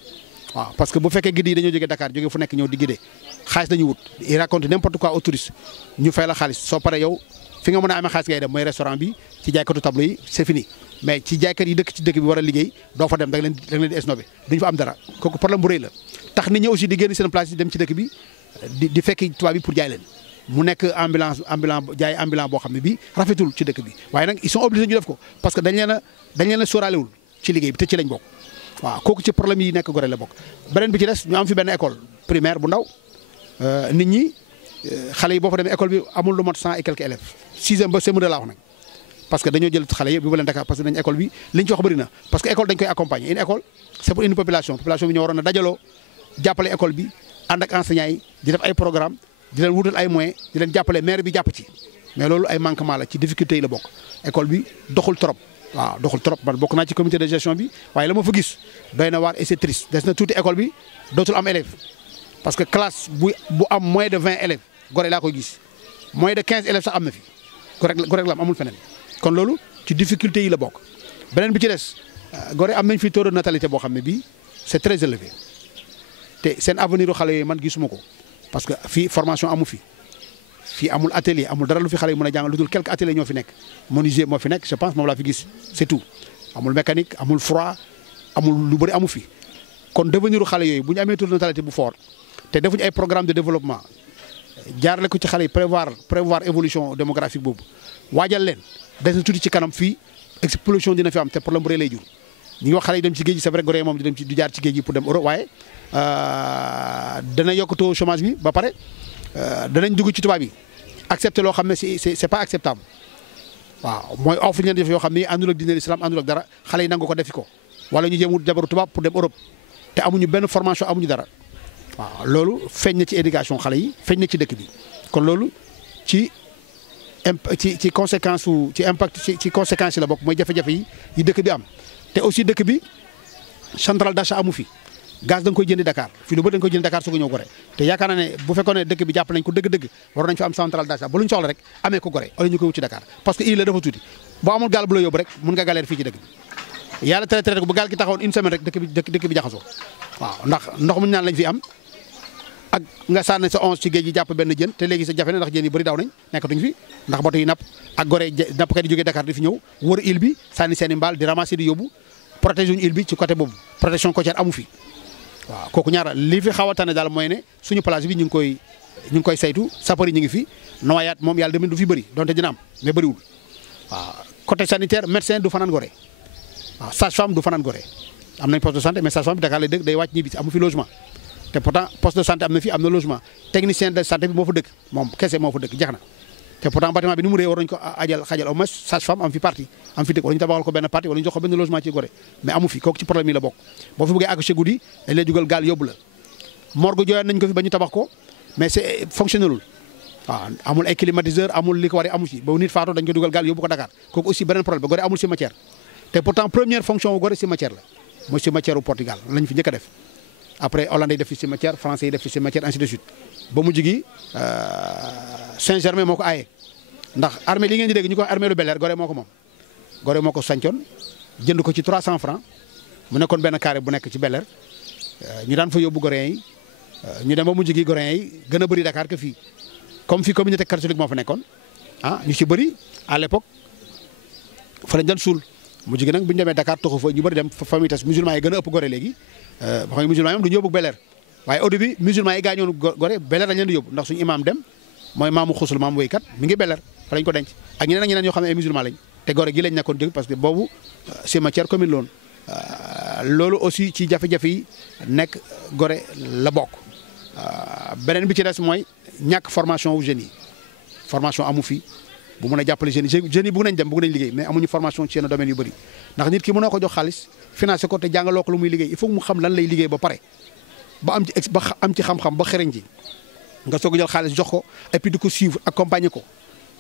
waaw parce que bu fekkee guide yi dañoo jógee Dakar jógee fu nekk ñëw di guider xaalis dañuy wut il raconte n'importe quoi aux touristes ñu fay la xaalis soo paree yow fi nga mën a amee xaalis ngay dem mooy restaurant bi ci jaaykatu tableau yi c'est fini mais ci jaaykat yi dëkk ci dëkk bi war a liggéey doo fa dem da nga leen di esnobé duñu fa am dara kooku problème bu rëy la tax nit ñi aussi di génn seen place yi dem ci dëkk bi di fekki tubaab bi pour jaay leen mu nekk ambulant jaay ambulant boo xam ne bii rafetul ci dëkk bi waaye nag ils sont obligés ñu def ko parce que dañ leen a sóoraalewul ci liggéey bi te ci lañ bokk waaw kooku ci problème yi nekk Gorée la bokk beneen bi ci des ñu am fi benn école primaire bu ndaw nit ñi xale yi boo fa demee école bi amul lu mot 100 et quelques élèves 6e ba CM2 laa wax nag parce que dañoo jël xale yëpp bi ba leen Dakar parce que dañ école bi li ñu ci wax bëri na parce que école dañ koy accompagner une école c'est pour une population bi ñoo waroon a dajaloo jàppale école bi ànd ak enseignants yi di def ay programme di leen wutal ay moyens di leen jàppale maire bi jàpp ci mais loolu ay manquement la ci difficulté yi la bokk école bi doxul trop waaw doxul trop man bokk naa ci comité de gestion bi waaye la ma fa gis doy na waar et c'est triste des na tuuti école bi dootul am élèves parce que classe bu am moins de 20 élèves Gorée laa koy gis moins de 15 élèves sax am na fi Gorée la am amul feneen kon loolu ci difficulté yi la bokk beneen bi ci des Gorée am nañ fi taux de natalité boo xam ne bii c'est très élevé te seen avenir u xale yooyu man gisuma ko parce que fii formation amu fii amul atelier amul dara lu fi xale yi mën a jàngal lu dul quelques ateliers ñoo fi nekk menuisier moo fi nekk je pense moom laa fi gis c'est tout amul mécanique amul froid amul lu bëri amu fi kon devenir u xale yooyu bu ñu amee taux de natalité bu fort te defuñu ay programme de développement jaarale ko ci xale yi prévoir évolution démographique boobu waajal leen des na tuuti ci kanam fii explosion dina fi am te problème bu rëy lay jur ñu ngi wax xale yi dem ci géej gi c'est vrai Gorée moom di jaar ci géej gi pour dem Europe waaye dana yokk taux chômage bi ba pare danañ dugg ci tubaab yi accepter loo xam ne c'est pas acceptable waaw mooy offre ñu leen def yoo xam ne àndul ak diine l'islam àndul ak dara xale yi nangu ko defi ko wala ñu jéem wut jabaru tubaab pour dem Europe te amuñu benn formation amuñu dara waaw loolu feeñ na ci éducation xale yi feeñ na ci dëkk bi kon loolu ci conséquence ci impact ci conséquence yi la bokk mooy jafe-jafe yi dëkk bi am te aussi dëkk bi centrale d'achat amu fi gaz da nga koy jëndi Dakar fii lu bëri da nga koy jëndi Dakar soo ko ñëw Gorée te yaakaar naa ne bu fekkoon ne dëkk bi jàpp nañ ko dëgg-dëgg war nañ fi am centrale d'achat ba lu ñu soxla rek amee ko Gorée wala ñu koy wut ci Dakar parce que il la dafa tuuti boo amul gaal bu la yóbbu rek mun nga galère fii ci dëkk bi yàlla tere ko bu gaal gi taxawoon une semaine rek dëkk bi jaxasoo waaw ndax ndox mu ñu naan lañ fi am ak nga sànni sa 11 ci géej gi jàpp benn jën te léegi sa jafe na ndax jën yi bëri daw nañ nekkatuñ fi ndax bato yi napp ak Gorée nappkat yi jógee Dakar di fi ñëw wër île bi sànni seen i mbaal di ramasser di yóbbu protéger wuñu île bi ci côté boobu protection côtière amu fi waaw kooku ñaara li fi xaw a tane daal mooy ne suñu plage bi ñu ngi koy saytu sapeur yi ñu ngi fi noyaat moom yàlla demee du fi bëri donte dina am mais bëriwul waaw côté sanitaire médecin du fanaan Gorée waaw sage-femme du fanaan Gorée am nañ poste de santé mais sage-femme bi Dakar lay dëkk day wàcc ñibbi amu fi logement te pourtant poste de santé am na fi am na logement technicien de santé bi moo fa dëkk moom kese moo fa dëkk jeex na te pourtant bâtiment bi ni mu rëy war nañu ko xajal au moins sage-femme am fi partie am fi dëkk wala ñu tabaxal ko benn partie wala ñu jox ko benn logement ci Gorée mais amu fi kooku ci problème yi la bokk boo fi bëggee accoucher guddi dañ lay dugal gaal yóbbu la morgue jooyoon nañ ko fi ba ñu tabax ko mais c'est fonctionnelul waaw amul ay climatiseur amul li ko war a amu ci ba nit faatu dañ ko dugal gaal yóbbu ko Dakar kooku aussi beneen problème ba Gorée amul cimetière te pourtant première fonction wu Gorée cimetière la mooy cimetière u Portugal lañ fi njëkk a def après Hollande yi def fi cimetière français yi def fi cimetière ainsi de suite ba mujj gi Saint-Germain moo ko aaye ndax armée li ngeen di dégg ñu ko armée lu Bel-Air Gorée moo ko moom Gorée moo ko sancoon jënd ko ci 300 francs mu nekkoon benn carré bu nekk ci Bel-Air ñu daan fa yóbbu Goréens yi ñu dem ba mujj gi Goréens yi gën a bëri Dakar que fii comme fii communauté catholique moo fa nekkoon ah ñu ci bëri à l'époque fa lañ doon suul mujj gi nag bu ñu demee Dakar toxu fa ñu bëri dem famille tas musulman yi gën a ëpp Gorée léegi ba xam ne musulman yi moom du ñu yóbbu Bel-Air waaye au début musulman yi gaañoon Gorée Bel-Air lañ leen di yóbbu ndax suñu imam dem mooy maamu xusul maamu wéykat mi ngi Bel-Air fa lañ ko denc ak ñeneen ak ñeneen ñoo xam ne ay musulman lañ te Gorée gi lañ nekkoon jóg parce que boobu cimetière commune la woon loolu aussi ci jafe-jafe yi nekk Gorée la bokk beneen bi ci des mooy ñàkk formation wu jeunes yi formation amu fi bu mën a jàppale jeunes yi jeunes yi bëgg nañ dem bëgg nañ liggéey mais amuñu formation ci yenn domaines yu bëri ndax nit ki mënoo ko jox xaalis financé ko te jàngaloo ko lu muy liggéey il faut mu xam lan lay liggéey ba pare ba am ci xam-xam ba xereñ ji nga soog a jël xaalis jox ko et puis di ko suivre accompagner ko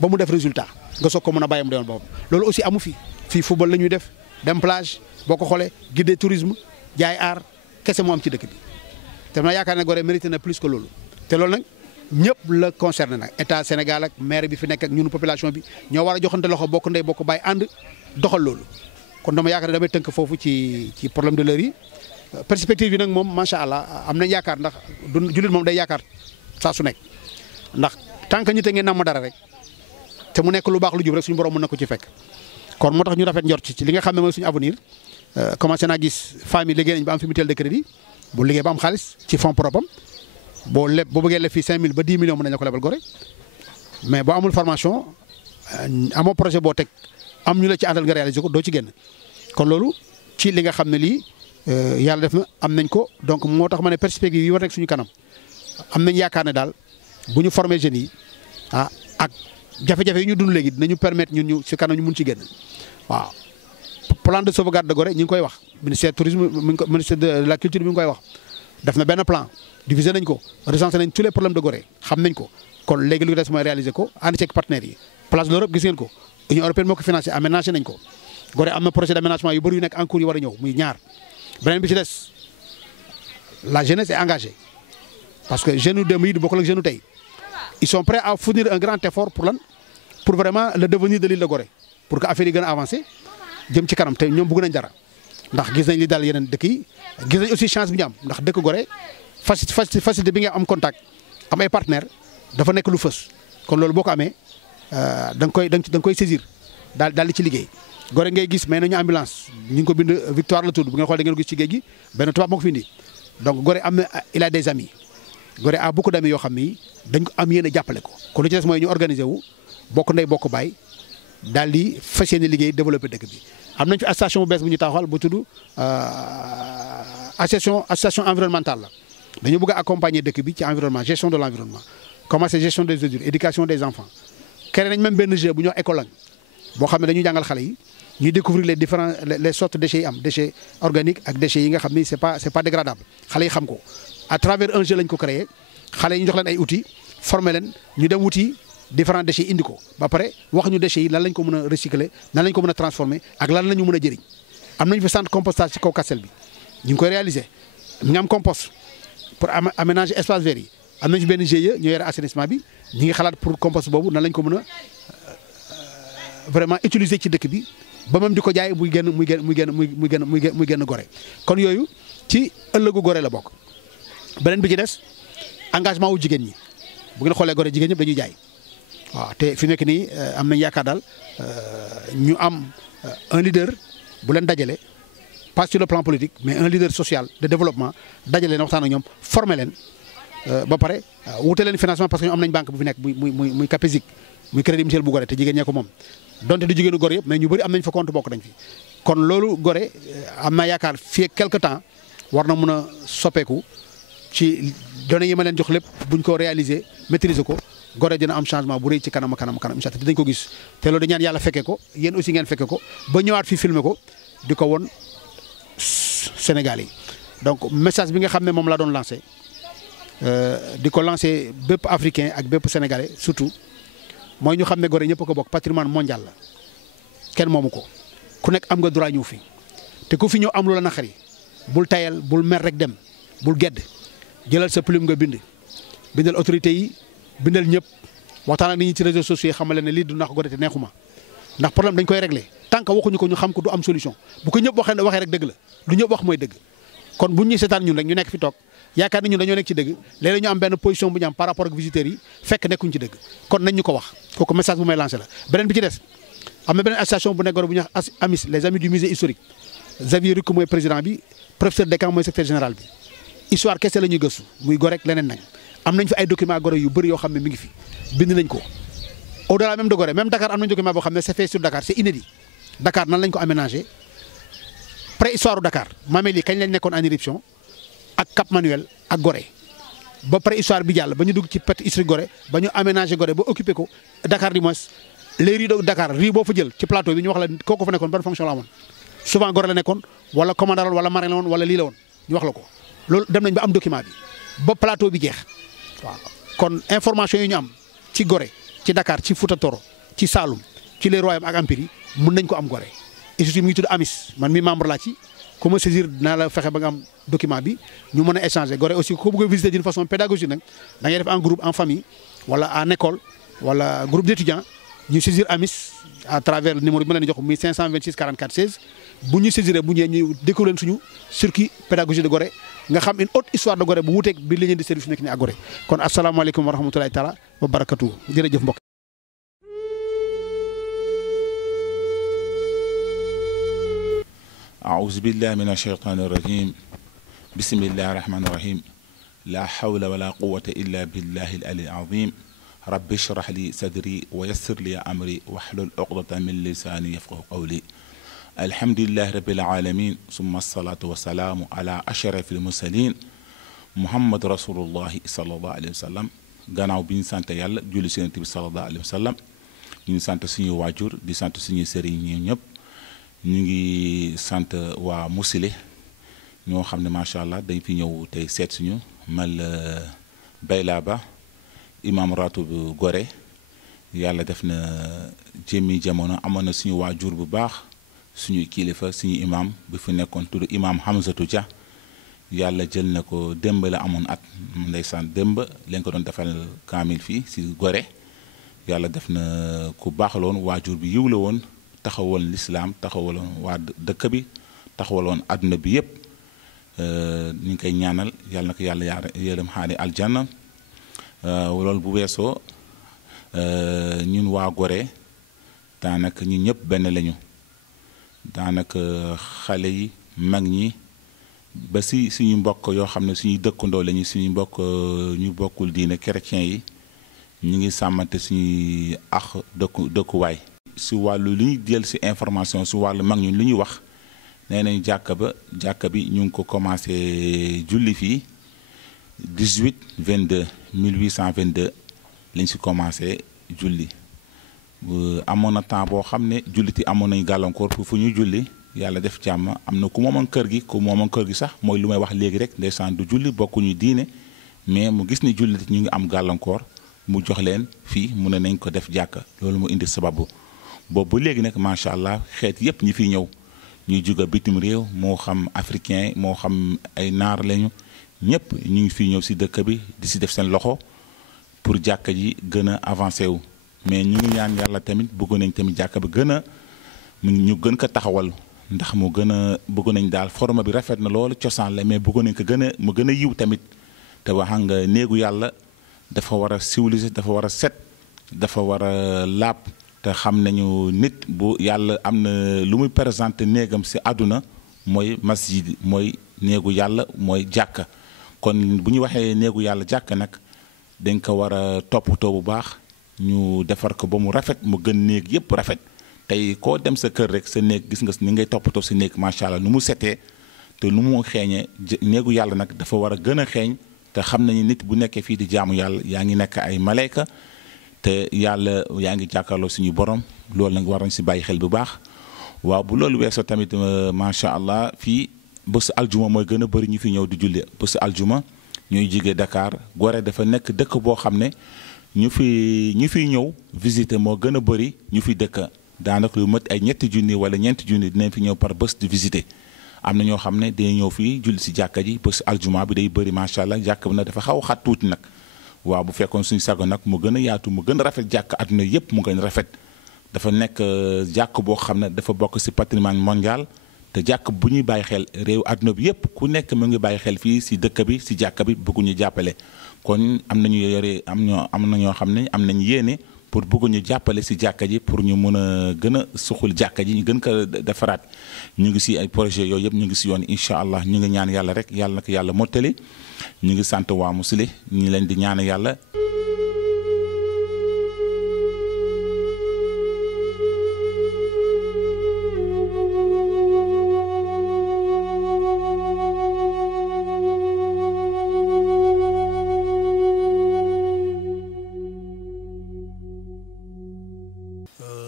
ba mu def résultat nga soog ko mën a bàyyam demoon boobu loolu aussi amu fi fii football la ñuy def dem plage boo ko xoolee guide tourisme jaay aar kese moo am ci dëkk bi te ma yaakaar ne Gorée mérité na plus que loolu te loolu nag ñëpp la concerné nag état Sénégal ak maire bi fi nekk ak ñun population bi ñoo war a joxante loxo bokk ndey bokk bàyyi ànd doxal loolu kon dama yaakaar ne damay tënk foofu ci problème de l'heure yi perspective yi nag moom macha allah am nañ yaakaar ndax du jullit moom day yaakaar saa su nekk ndax tant que ñu te ngeen namm dara rek te mu nekk lu baax lu jub rek suñu borom mën na ko ci fekk kon moo tax ñu rafet njort ci li nga xam ne mooy suñu avenir commencé naa gis famille liggéey nañ ba am fi mutuelle de crédit bu liggéey ba am xaalis ci fonds propre am boo bëggee leb fii 5000 ba 10 millions mën nañ la ko lebal Gorée mais boo amul formation amoo projet boo teg am ñu la ci àndal nga réaliser ko doo ci génn kon loolu ci li nga xam ne lii yàlla def na am nañ ko donc moo tax ma ne perspective yi war nekk suñu kanam am nañ yaakaar ne daal bu ñu former jeunes yi ak jafe-jafe yi ñu dund léegi dinañu permettre ñun ñu si kanam ñu mun ci génn waaw plan de sauvegarde de Gorée ñu ngi koy wax ministère tourisme ministère de la culture mi ngi koy wax def na benn plan divisé nañ ko recensé nañ tous les problèmes de Gorée xam nañ ko kon léegi lu des mooy réaliser ko ànd ceeg partenaires yi place de l'Europe gis ngeen ko Union européenne moo ko financé aménagé nañ ko Gorée am na projet d'aménagement yu bëri yu nekk en cours yu war a ñëw muy ñaar beneen bi ci des la jeunesse est engagée parce que jeunes yu dem yi du bokkul ak jeunes yu tey ils sont prêts à fournir un grand effort pour vraiment le devenir de l'île de Gorée pour que affaire yi gën a avancé jëm ci kanam te ñoom bëgg nañ dara ndax gis nañ li daal yeneen dëkk yi gis nañ aussi chance bi ñu am ndax dëkk Gorée facilité bi nga am contact am ay partenaires dafa nekk lu fës kon loolu boo ko amee da nga koy saisir daal di ci liggéey Gorée ngay gis mais nañu ambulance ñu ngi ko bind Victoire la tudd bu ngeen xool da ngeen gis ci géej gi benn tubaab moo ko fi indi donc Gorée am na il a des amis Gorée a beaucoup d'amis yoo xam ni dañ ko am yéen a jàppale ko kon lu ci des mooy ñu organiser wu bokk ndey bokk baay daal di fas yéene liggéey développer dëkk bi. am nañ fi association bu bees bu ñu taxawal bu tudd association environnementale la dañu bëgg a accompagner dëkk bi ci environnement gestion de l'environnement commencer gestion des ordures éducation des enfants. créé nañ même benn jeu bu ñuy wax écologue boo xam ne dañuy jàngal xale yi ñuy découvrir les sortes de déchets yi am déchets organiques ak déchets yi nga xam ni c'est pas dégradable xale yi xam ko à travers un jeu lañ ko créé xale yi ñu jox leen ay outils former leen ñu dem wuti différents déchets indi ko ba pare wax ñu déchets yi lan lañ ko mën a recycler nan lañ ko mën a transformer ak lan la ñu mën a jëriñ am nañu fi centre compostage ci kaw Kassel bi ñu ngi koy réaliser ñu ngi am compost pour aménager espace vert yi am nañu fi benn GIE ñu yore assainissement bi ñu ngi xalaat pour compost boobu nan lañ ko mën a vraiment utiliser ci dëkk bi ba même di ko jaay muy génn Gorée kon yooyu ci ëllëgu Gorée la bokk. beneen bi ci des engagement wu jigéen ñi bu ngeen xoolee Gorée jigéen ñëpp dañuy jaay waaw te fi nekk nii am nañ yaakaar daal ñu am un leader bu leen dajale pas sur le plan politique mais un leader social de développement dajale leen waxtaan ak ñoom former leen ba pare wute leen financement parce que ñu am nañ banque bu fi nekk muy Capesic muy Crédit Mutuel bu Gorée te jigéen ñee ko moom donte du jigéenu Gorée yëpp mais ñu bëri am nañ fa compte bokk nañ fi kon loolu Gorée am naa yaakaar fii quelque temps war na mën a soppeeku ci données yi ma leen jox lépp buñ ko réaliser maîtriser ko Gorée dina am changement bu rëy ci kanam incha allah te dinañ ko gis te loolu dañ ñaan yàlla fekkee ko yéen aussi ngeen fekkee ko ba ñëwaat fi filmer ko di ko won Sénégal yi donc message bi nga xam ne moom laa doon lancé di ko lancé bépp africain ak bépp sénégalais surtout mooy ñu xam ne Gorée ñëpp a ko bokk patrimoine mondial la kenn moomu ko ku nekk am nga droit ñëw fi te ku fi ñëw am lu la naqari bul tayal bul mer rek dem bul gedd jëlal sa plume nga bindal autorité yi bindal ñëpp waxtaan ak nit ñi ci réseaux sociaux yi xamal ne lii du nax Gorée te neexuma ndax problème dañ koy régler tant que waxuñu ko ñu xam ko du am solution bu ko ñëpp waxee rek dëgg la lu ñëpp wax mooy dëgg kon bu ñuy seetaan ñun rek ñu nekk fi toog yaakaar ni ñun dañoo nekk ci dëgg léeg-léeg ñu am benn position bu ñu am par rapport ak visiteurs yi fekk nekkuñ ci dëgg kon nañ ñu ko wax kooku message bu may lancé la beneen bi ci des am na beneen association bu nekk Gorée bu ñuy wax AMIS les amis du musée historique Xavier Rucq mooy président bi professeur Descamps mooy secrétaire général bi histoire kese la ñuy gëstu muy Gorée rek leneen nañ am nañ fi ay documents Gorée yu bëri yoo xam ne mi ngi fi bind nañ ko au delà même de Gorée même Dakar am nañ document boo xam ne c'est fait sur Dakar c'est inédit Dakar nan lañ ko aménagé préhistoire Dakar mamel yi kañ lañ nekkoon en éruption ak Cap Manuel ak Gorée ba préhistoire bi jàll ba ñu dugg ci pet historique Gorée ba ñu aménagé Gorée ba occupé ko Dakar du moins les rues de Dakar rue boo fa jël ci plateau bi ñu wax la kooku fa nekkoon ban fonction la amoon souvent Gorée la nekkoon wala commandant wala marin la woon wala lii la woon ñu wax la ko loolu dem nañ ba am document bi ba plateau bi jeex waaw kon information yi ñu am ci Gorée ci Dakar ci Fouta Toro ci Saloum ci les royaumes ak empires yi mën nañ ko am Gorée institut mi ngi tudd AMIS man mi membre laa ci ku ma saisir dinaa la fexe ba nga am document bi ñu mën a échanger Gorée aussi ko bëgg a visiter d'une façon pédagogique nag da ngay def en groupe en famille wala en école wala groupe d'étudiants ñu saisir AMIS à travers le numéro bi ma leen jox muy 526 44 16 bu ñu saisiree bu ñëwee ñu découvrir leen suñu circuit pédagogique de Gorée nga xam une haute histoire de Gorée bu wuuteeg bi li leen di service nekk ni ak Gorée kon asalaamaaleykum wa rahmatulahi taala wa barakatuh jërëjëf mbokk أعوذ بالله من الشيطان الرجيم بسم الله الرحمن الرحيم لا حول ولا قوة إلا بالله العلي العظيم رب اشرح لي صدري ويسر لي أمري واحلل عقدة من لساني يفقه قولي الحمد لله رب العالمين ثم الصلاة والسلام على أشرف المرسلين محمد رسول الله صلى الله عليه وسلم gannaaw bi ñu sant yàlla julli ci Yonent bi sallallahu alayhi wa sallam ñu sant suñu waajur di sant suñu sëriñ ñi ñëpp ñu ngi sant waa Moussilé ñoo xam ne macha allah dañ fi ñëw tey seet suñu mal Bayla Ba imam ratib bu Gorée yàlla def na jëmmi jamono amoon na suñu waajur bu baax suñu kilifa suñu imam bi fi nekkoon tudd imam Hamzatou Dia yàlla jël na ko démb la amoon at ndeysaan démb leen ko doon defal kaamil fii si Gorée yàlla def na ku baax la woon waajur bi yiw la woon taxawal lislaam taxawaloon waa dëkk bi taxawaloon àdduna bi yëpp ñu ngi koy ñaanal yàlla na ko yàlla yërëm xaari aljanna loolu bu weesoo ñun waa Gorée daanaka ñun ñëpp benn lañu daanaka xale yi mag ñi ba si suñu mbokk yoo xam ne suñuy dëkkandoo lañu suñu mbokk ñu bokkul diine chrétien yi ñu ngi sàmmante suñuy ax dëkkuwaay si wàllu li ñuy jël si information si wàllu mag ñun li ñuy wax nee nañu jàkka bi ñu ngi ko commencé julli fii 1822 lañ si commencé julli amoon na temps boo xam ne julliti amoon nañu gàllankoor fu ñu julli yàlla def jàmm am na ku moomoon kër gi sax mooy lu may wax léegi rek ndeysaan du julli bokkuñu diine mais mu gis ni julliti ñu ngi am gàllankoor mu jox leen fii mu ne nañ ko def jàkka loolu mu indi sababu boobu ba léegi nag macha allah xeet yépp ñi fiy ñëw ñuy jóge bitim réew moo xam africain moo xam ay naar lañu ñëpp ñu ngi fiy ñëw si dëkk bi di si def seen loxo pour jàkka ji gën a avancé wu mais ñu ngi ñaan yàlla tamit bëgg nañ tamit jàkka bi ñu gën ko taxawal ndax mu gën a bëgg nañ daal forme bi rafet na loolu cosaan la mais bëgg nañ ko mu gën a yiw tamit te wax nga néegu yàlla dafa war a civilisé dafa war a set dafa war a laab te xam nañu nit bu yàlla am na lu muy présenté néegam si àdduna mooy masjid mooy néegu yàlla mooy jàkka kon bu ñu waxee néegu yàlla jàkka nag dañ ko war a toppatoo bu baax ñu defar ko ba mu rafet mu gën néeg yépp rafet tey koo dem sa kër rek sa néeg gis nga ni ngay toppatoo si néeg macha allah nu mu setee te nu mu xeeñee néegu yàlla nag dafa war a gën a xeeñ te xam nañu nit bu nekkee fii di jaamu yàlla yaa ngi nekk ay malayka te yàlla yaa ngi jàkkaarloo suñu borom loolu nag war nañ si bàyyi xel bu baax waaw bu loolu weesoo tamit macha allah fii bésu aljuma mooy gën a bëri ñu fi ñëw di julli bésu aljuma ñuy jigee Dakar Gorée dafa nekk dëkk boo xam ne ñu fiy ñëw visiter moo gën a bëri ñu fi dëkk daanaka lu mat ay ñetti junni wala ñeenti junni dinañ fi ñëw par bés di visiter am na ñoo xam ne day ñëw fii julli si jàkka ji bésu aljuma bi day bëri macha allah jàkka bi nag dafa xaw a xat tuuti nag waaw bu fekkoon suñu sago nag mu gën a yaatu mu gën a rafet jàkk àdduna yépp mu gën a rafet dafa nekk jàkk boo xam ne dafa bokk si patrimoine mondial te jàkk bu ñuy bàyyi xel réew àdduna bi yépp ku nekk mu ngi bàyyi xel fii si dëkk bi si jàkk bi bëgguñu jàppale kon am nañu yore am na ñoo xam ne am nañu yéene pour bëgguñu jàppale si jàkka ji pour ñu mën a gën a suxul jàkka ji ñu gën ko defaraat ñu ngi si ay projet yooyu yëpp ñu ngi si yoon incha allah ñu ngi ñaan yàlla rek yàlla na ko yàlla mottali ñu ngi sant waa Mously ñu leen di ñaan yàlla.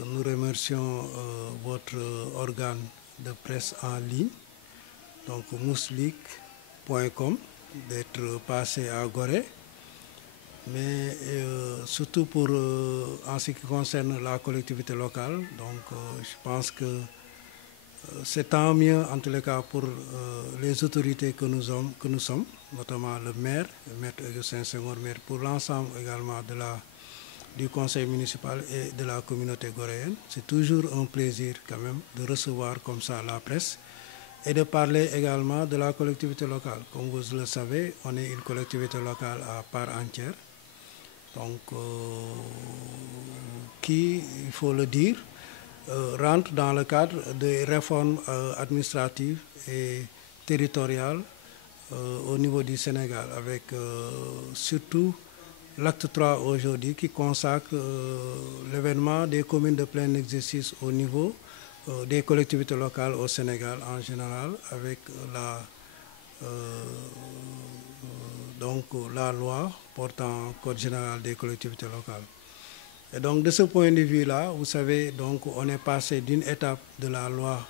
Nous remercions votre organe de presse en ligne, donc mouslik.com, d'être passé à Gorée. Mais surtout pour en ce qui concerne la collectivité locale, donc je pense que c'est tant mieux en tous les cas pour les autorités que nous sommes, notamment le maire Augustin Senghor, maire, pour l'ensemble également du conseil municipal et de la communauté goréenne. C'est toujours un plaisir quand même de recevoir comme ça la presse et de parler également de la collectivité locale. Comme vous le savez, on est une collectivité locale à part entière, donc qui, il faut le dire, rentre dans le cadre des réformes administratives et territoriales au niveau du Sénégal, avec surtout l'acte 3 aujourd'hui qui consacre l'événement des communes de plein exercice au niveau des collectivités locales au Sénégal en général, avec la loi portant Code général des collectivités locales. Et donc de ce point de vue-là, vous savez, donc on est passé d'une étape de la loi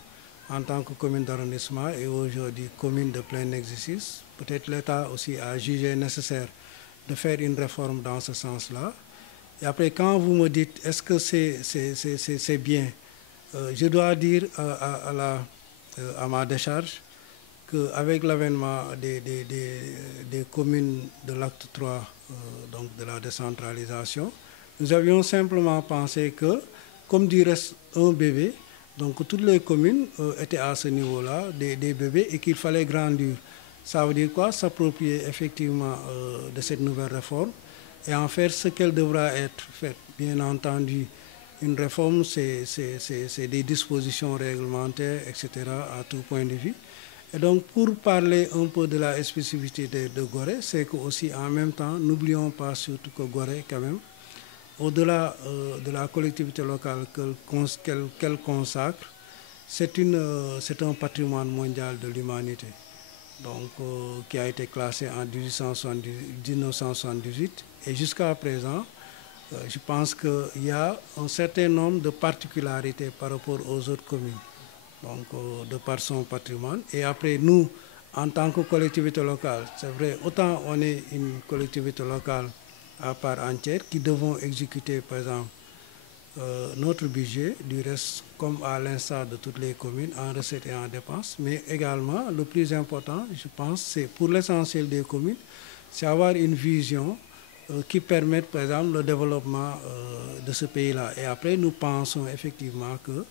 en tant que commune d'arrondissement et aujourd'hui commune de plein exercice. Peut-être l'État aussi a jugé nécessaire de faire une réforme dans ce sens-là. Et après, quand vous me dites, est-ce que c'est bien, je dois dire à ma décharge qu'avec l'avènement des communes de l'acte 3, donc de la décentralisation, nous avions simplement pensé que, comme dirait un bébé, donc toutes les communes étaient à ce niveau-là, des bébés, et qu'il fallait grandir. Ça veut dire quoi? S'approprier effectivement de cette nouvelle réforme et en faire ce qu'elle devra être faite. Bien entendu, une réforme, c'est des dispositions réglementaires, etc., à tout point de vue. Et donc, pour parler un peu de la spécificité de Gorée, c'est que aussi en même temps, n'oublions pas surtout que Gorée, quand même, au-delà de la collectivité locale qu'elle consacre, c'est un patrimoine mondial de l'humanité. Donc, qui a été classé en 1978. Et jusqu'à présent, je pense qu'il y a un certain nombre de particularités par rapport aux autres communes, donc de par son patrimoine. Et après, nous, en tant que collectivité locale, c'est vrai, autant on est une collectivité locale à part entière qui devons exécuter, par exemple, notre budget, du reste, comme à l'instar de toutes les communes, en recettes et en dépenses. Mais également, le plus important, je pense, c'est pour l'essentiel des communes, c'est avoir une vision qui permette, par exemple, le développement de ce pays-là. Et après, nous pensons effectivement que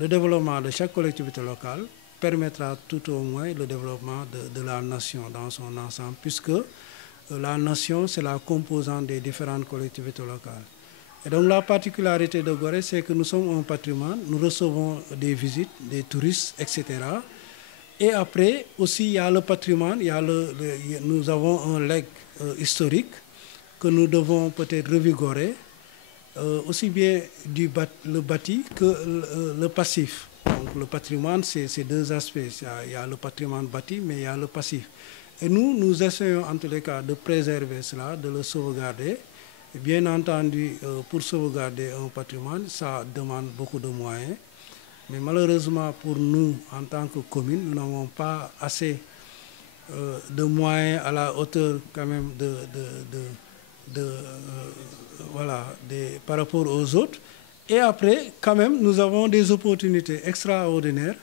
le développement de chaque collectivité locale permettra tout au moins le développement de la nation dans son ensemble, puisque la nation, c'est la composante des différentes collectivités locales. Et donc la particularité de Gorée, c'est que nous sommes un patrimoine, nous recevons des visites, des touristes, etc. Et après, aussi, il y a le patrimoine, nous avons un legs historique que nous devons peut-être revigorer, aussi bien le bâti que le passif. Donc le patrimoine, c'est deux aspects. Il y a le patrimoine bâti, mais il y a le passif. Et nous essayons en tous les cas de préserver cela, de le sauvegarder. Et bien entendu, pour sauvegarder un patrimoine, ça demande beaucoup de moyens. Mais malheureusement pour nous, en tant que commune, nous n'avons pas assez de moyens à la hauteur quand même par rapport aux autres. Et après, quand même, nous avons des opportunités extraordinaires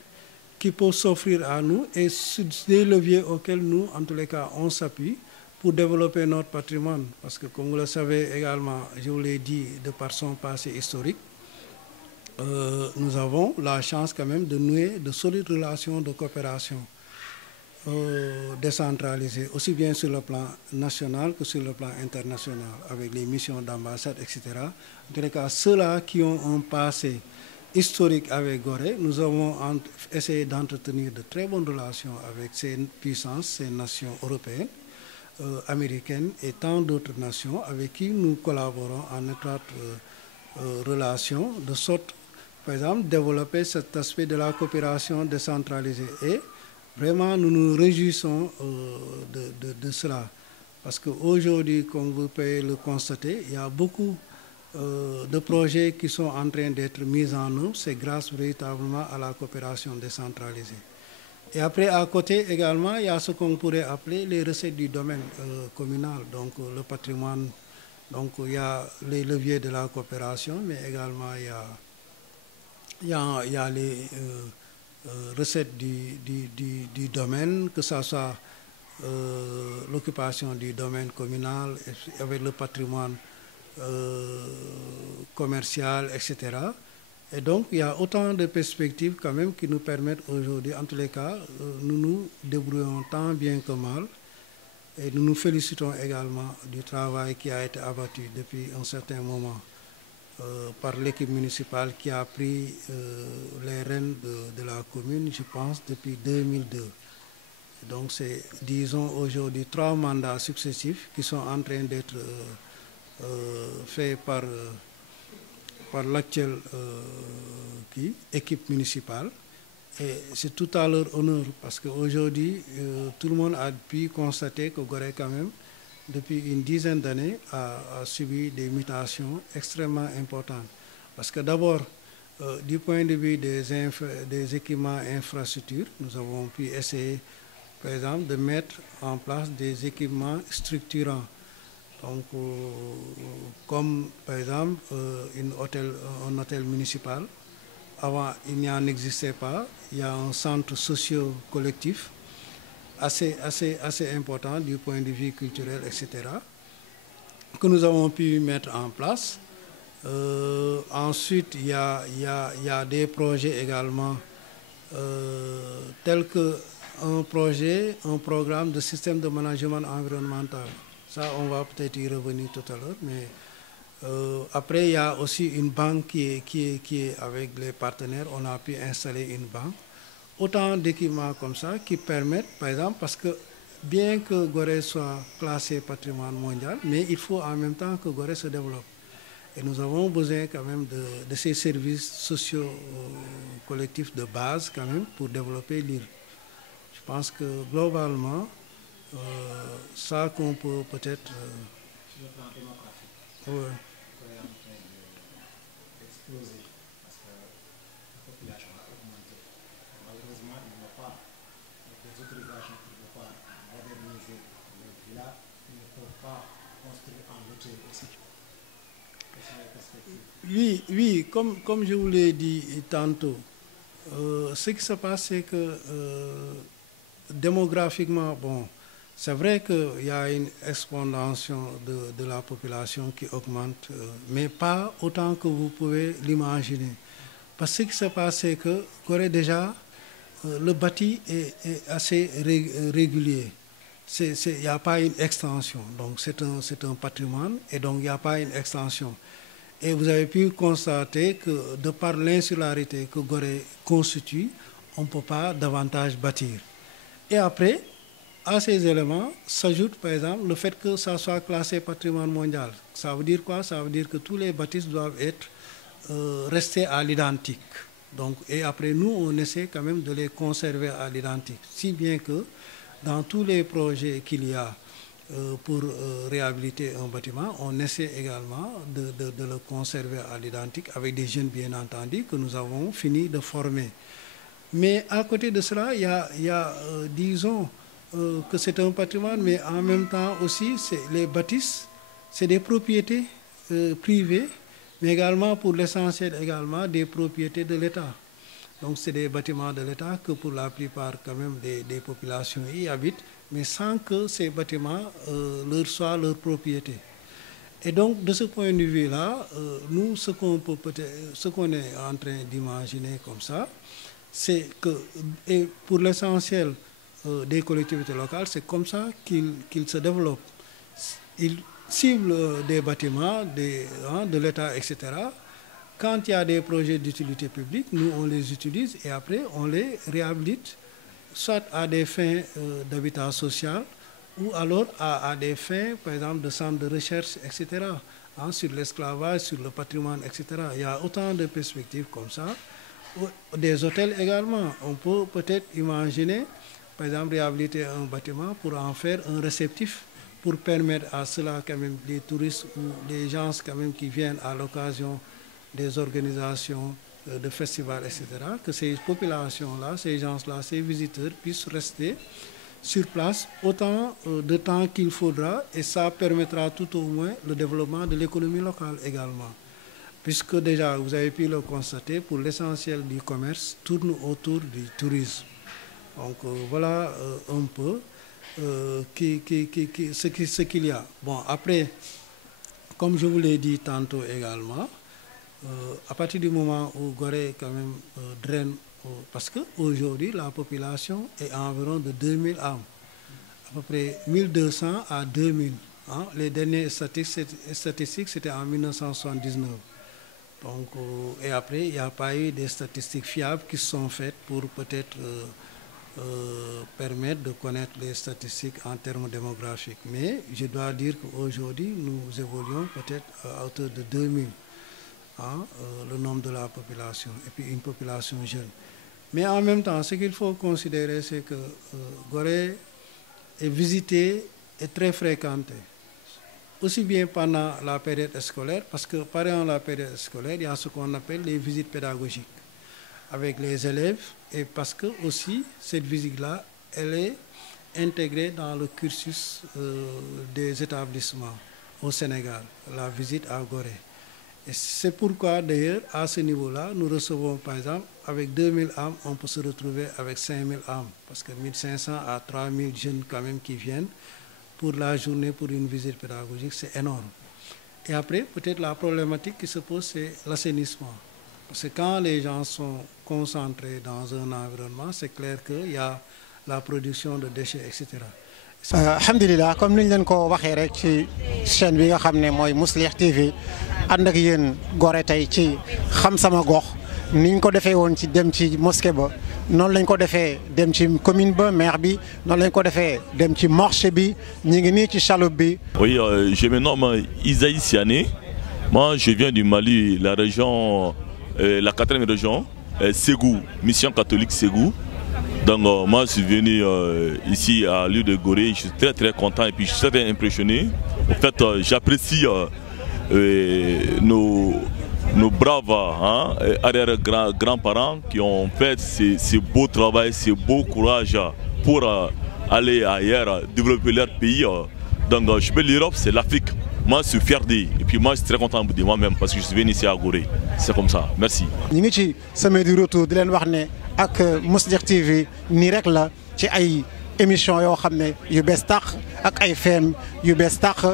qui peuvent s'offrir à nous et des leviers auxquels nous, en tous les cas, on s'appuie pour développer notre patrimoine. Parce que, comme vous le savez également, je vous l'ai dit, de par son passé historique, nous avons la chance quand même de nouer de solides relations de coopération décentralisées, aussi bien sur le plan national que sur le plan international, avec les missions d'ambassade, etc. En tous les cas, ceux-là qui ont un passé historique avec Gorée, nous avons essayé d'entretenir de très bonnes relations avec ces puissances, ces nations européennes, américaines et tant d'autres nations avec qui nous collaborons en étroite relation, de sorte, par exemple, développer cet aspect de la coopération décentralisée. Et vraiment, nous nous réjouissons de cela. Parce qu'aujourd'hui, comme vous pouvez le constater, il y a beaucoup de projets qui sont en train d'être mis en œuvre. C'est grâce véritablement à la coopération décentralisée. Et après, à côté également, il y a ce qu'on pourrait appeler les recettes du domaine communal, donc le patrimoine. Donc il y a les leviers de la coopération, mais également il y a les recettes du domaine, que ce soit l'occupation du domaine communal avec le patrimoine commercial, etc. Et donc il y a autant de perspectives quand même qui nous permettent aujourd'hui, en tous les cas, nous nous débrouillons tant bien que mal. Et nous nous félicitons également du travail qui a été abattu depuis un certain moment par l'équipe municipale qui a pris les rênes de la commune, je pense, depuis 2002. Donc c'est, disons, aujourd'hui 3 mandats successifs qui sont en train d'être faits par l'actuelle équipe municipale. Et c'est tout à leur honneur parce qu'aujourd'hui, tout le monde a pu constater que Gorée, quand même, depuis une dizaine d'années, a subi des mutations extrêmement importantes. Parce que d'abord, du point de vue des équipements infrastructures, nous avons pu essayer, par exemple, de mettre en place des équipements structurants. Donc, comme par exemple un hôtel municipal. Avant, il n'y en existait pas. Il y a un centre socio-collectif assez important du point de vue culturel, etc., que nous avons pu mettre en place. Ensuite, il y a des projets également tels que un programme de système de management environnemental. Ça, on va peut-être y revenir tout à l'heure, mais après, il y a aussi une banque qui est avec les partenaires. On a pu installer une banque. Autant d'équipements comme ça qui permettent, par exemple, parce que bien que Gorée soit classé patrimoine mondial, mais il faut en même temps que Gorée se développe. Et nous avons besoin quand même de ces services sociaux collectifs de base quand même pour développer l'île. Je pense que globalement, ça qu'on peut peut-être... ouais. Parce que la population a augmenté. Malheureusement, il n'y a pas des autorisations pour pouvoir moderniser le village. Ils ne peuvent pas construire en hauteur aussi. Oui, comme je vous l'ai dit tantôt, ce qui se passe, c'est que démographiquement, bon, c'est vrai qu'il y a une expansion de la population qui augmente, mais pas autant que vous pouvez l'imaginer. Parce que ce qui se passe, c'est que Gorée déjà, le bâti est assez régulier. Il n'y a pas une extension. Donc c'est un patrimoine et donc il n'y a pas une extension. Et vous avez pu constater que de par l'insularité que Gorée constitue, on ne peut pas davantage bâtir. Et après, à ces éléments s'ajoute par exemple le fait que ça soit classé patrimoine mondial. Ça veut dire quoi? Ça veut dire que tous les bâtisses doivent être restés à l'identique. Donc, et après, nous, on essaie quand même de les conserver à l'identique. Si bien que dans tous les projets qu'il y a pour réhabiliter un bâtiment, on essaie également de le conserver à l'identique avec des jeunes, bien entendu, que nous avons fini de former. Mais à côté de cela, il y a disons, que c'est un patrimoine, mais en même temps aussi, les bâtisses, c'est des propriétés privées, mais également pour l'essentiel également des propriétés de l'État. Donc c'est des bâtiments de l'État que pour la plupart quand même des populations y habitent, mais sans que ces bâtiments leur soient leur propriété. Et donc de ce point de vue-là, nous ce qu'on est en train d'imaginer comme ça, c'est que, et pour l'essentiel des collectivités locales, c'est comme ça qu'ils se développent. Ils ciblent des bâtiments de l'État, etc. Quand il y a des projets d'utilité publique, nous on les utilise et après on les réhabilite, soit à des fins d'habitat social ou alors à des fins, par exemple, de centres de recherche, etc. Sur l'esclavage, sur le patrimoine, etc. Il y a autant de perspectives comme ça. Des hôtels également. On peut peut-être imaginer, par exemple, réhabiliter un bâtiment pour en faire un réceptif, pour permettre à cela quand même des touristes ou des gens quand même qui viennent à l'occasion des organisations de festivals, etc., que ces populations-là, ces gens-là, ces visiteurs puissent rester sur place autant de temps qu'il faudra et ça permettra tout au moins le développement de l'économie locale également. Puisque déjà, vous avez pu le constater, pour l'essentiel du commerce tourne autour du tourisme. Donc voilà un peu ce qu'il y a. Bon, après, comme je vous l'ai dit tantôt également, à partir du moment où Gorée quand même draine, parce qu'aujourd'hui la population est à environ de 2000 âmes, à peu près 1200 à 2000. Les dernières statistiques c'était en 1979. Donc, et après, il n'y a pas eu des statistiques fiables qui sont faites pour peut-être permettre de connaître les statistiques en termes démographiques. Mais je dois dire qu'aujourd'hui, nous évoluons peut-être à hauteur de 2000, le nombre de la population, et puis une population jeune. Mais en même temps, ce qu'il faut considérer, c'est que Gorée est visitée et très fréquentée. Aussi bien pendant la période scolaire, parce que pendant la période scolaire, il y a ce qu'on appelle les visites pédagogiques avec les élèves, et parce que aussi cette visite-là, elle est intégrée dans le cursus des établissements au Sénégal, la visite à Gorée. Et c'est pourquoi d'ailleurs, à ce niveau-là, nous recevons par exemple, avec 2000 âmes, on peut se retrouver avec 5000 âmes, parce que 1500 à 3000 jeunes quand même qui viennent pour la journée, pour une visite pédagogique, c'est énorme. Et après, peut-être la problématique qui se pose, c'est l'assainissement. Parce que quand les gens sont concentrés dans un environnement, c'est clair qu'il y a la production de déchets, etc. alhamdulilah comme niñ leen ko waxee rek ci chaîne bi nga xam ne mooy Mouslih TV ànd ak yéen Gorée tey ci xam sama gox niñ ko defee woon ci dem ci mosquée ba noonu lañ ko defee dem ci commune ba maire bi noonu lañ ko defee dem ci marché bi ñu ngi nii ci chaloupe bi. Oui, je me nomme Isaïe Siané. Moi, je viens du Mali, la région, la 4e région, Ségou, mission catholique Ségou. Donc moi je suis venu ici à l'île de Gorée, je suis très très content et puis je suis très impressionné. En fait j'apprécie nos braves arrière-grands-parents qui ont fait ce beau travail, ce beau courage pour aller ailleurs, développer leur pays. Donc je peux l'Europe, c'est l'Afrique. Moi je suis fier d'eux et puis moi je suis très content de moi-même parce que je suis venu ici à Gorée. C'est comme ça, merci. ñu ngi ci semaine du retour di leen wax ne ak Mouslih TV nii rek la ci ay émission yoo xam ne yu bees tax ak ay feem yu bees tax.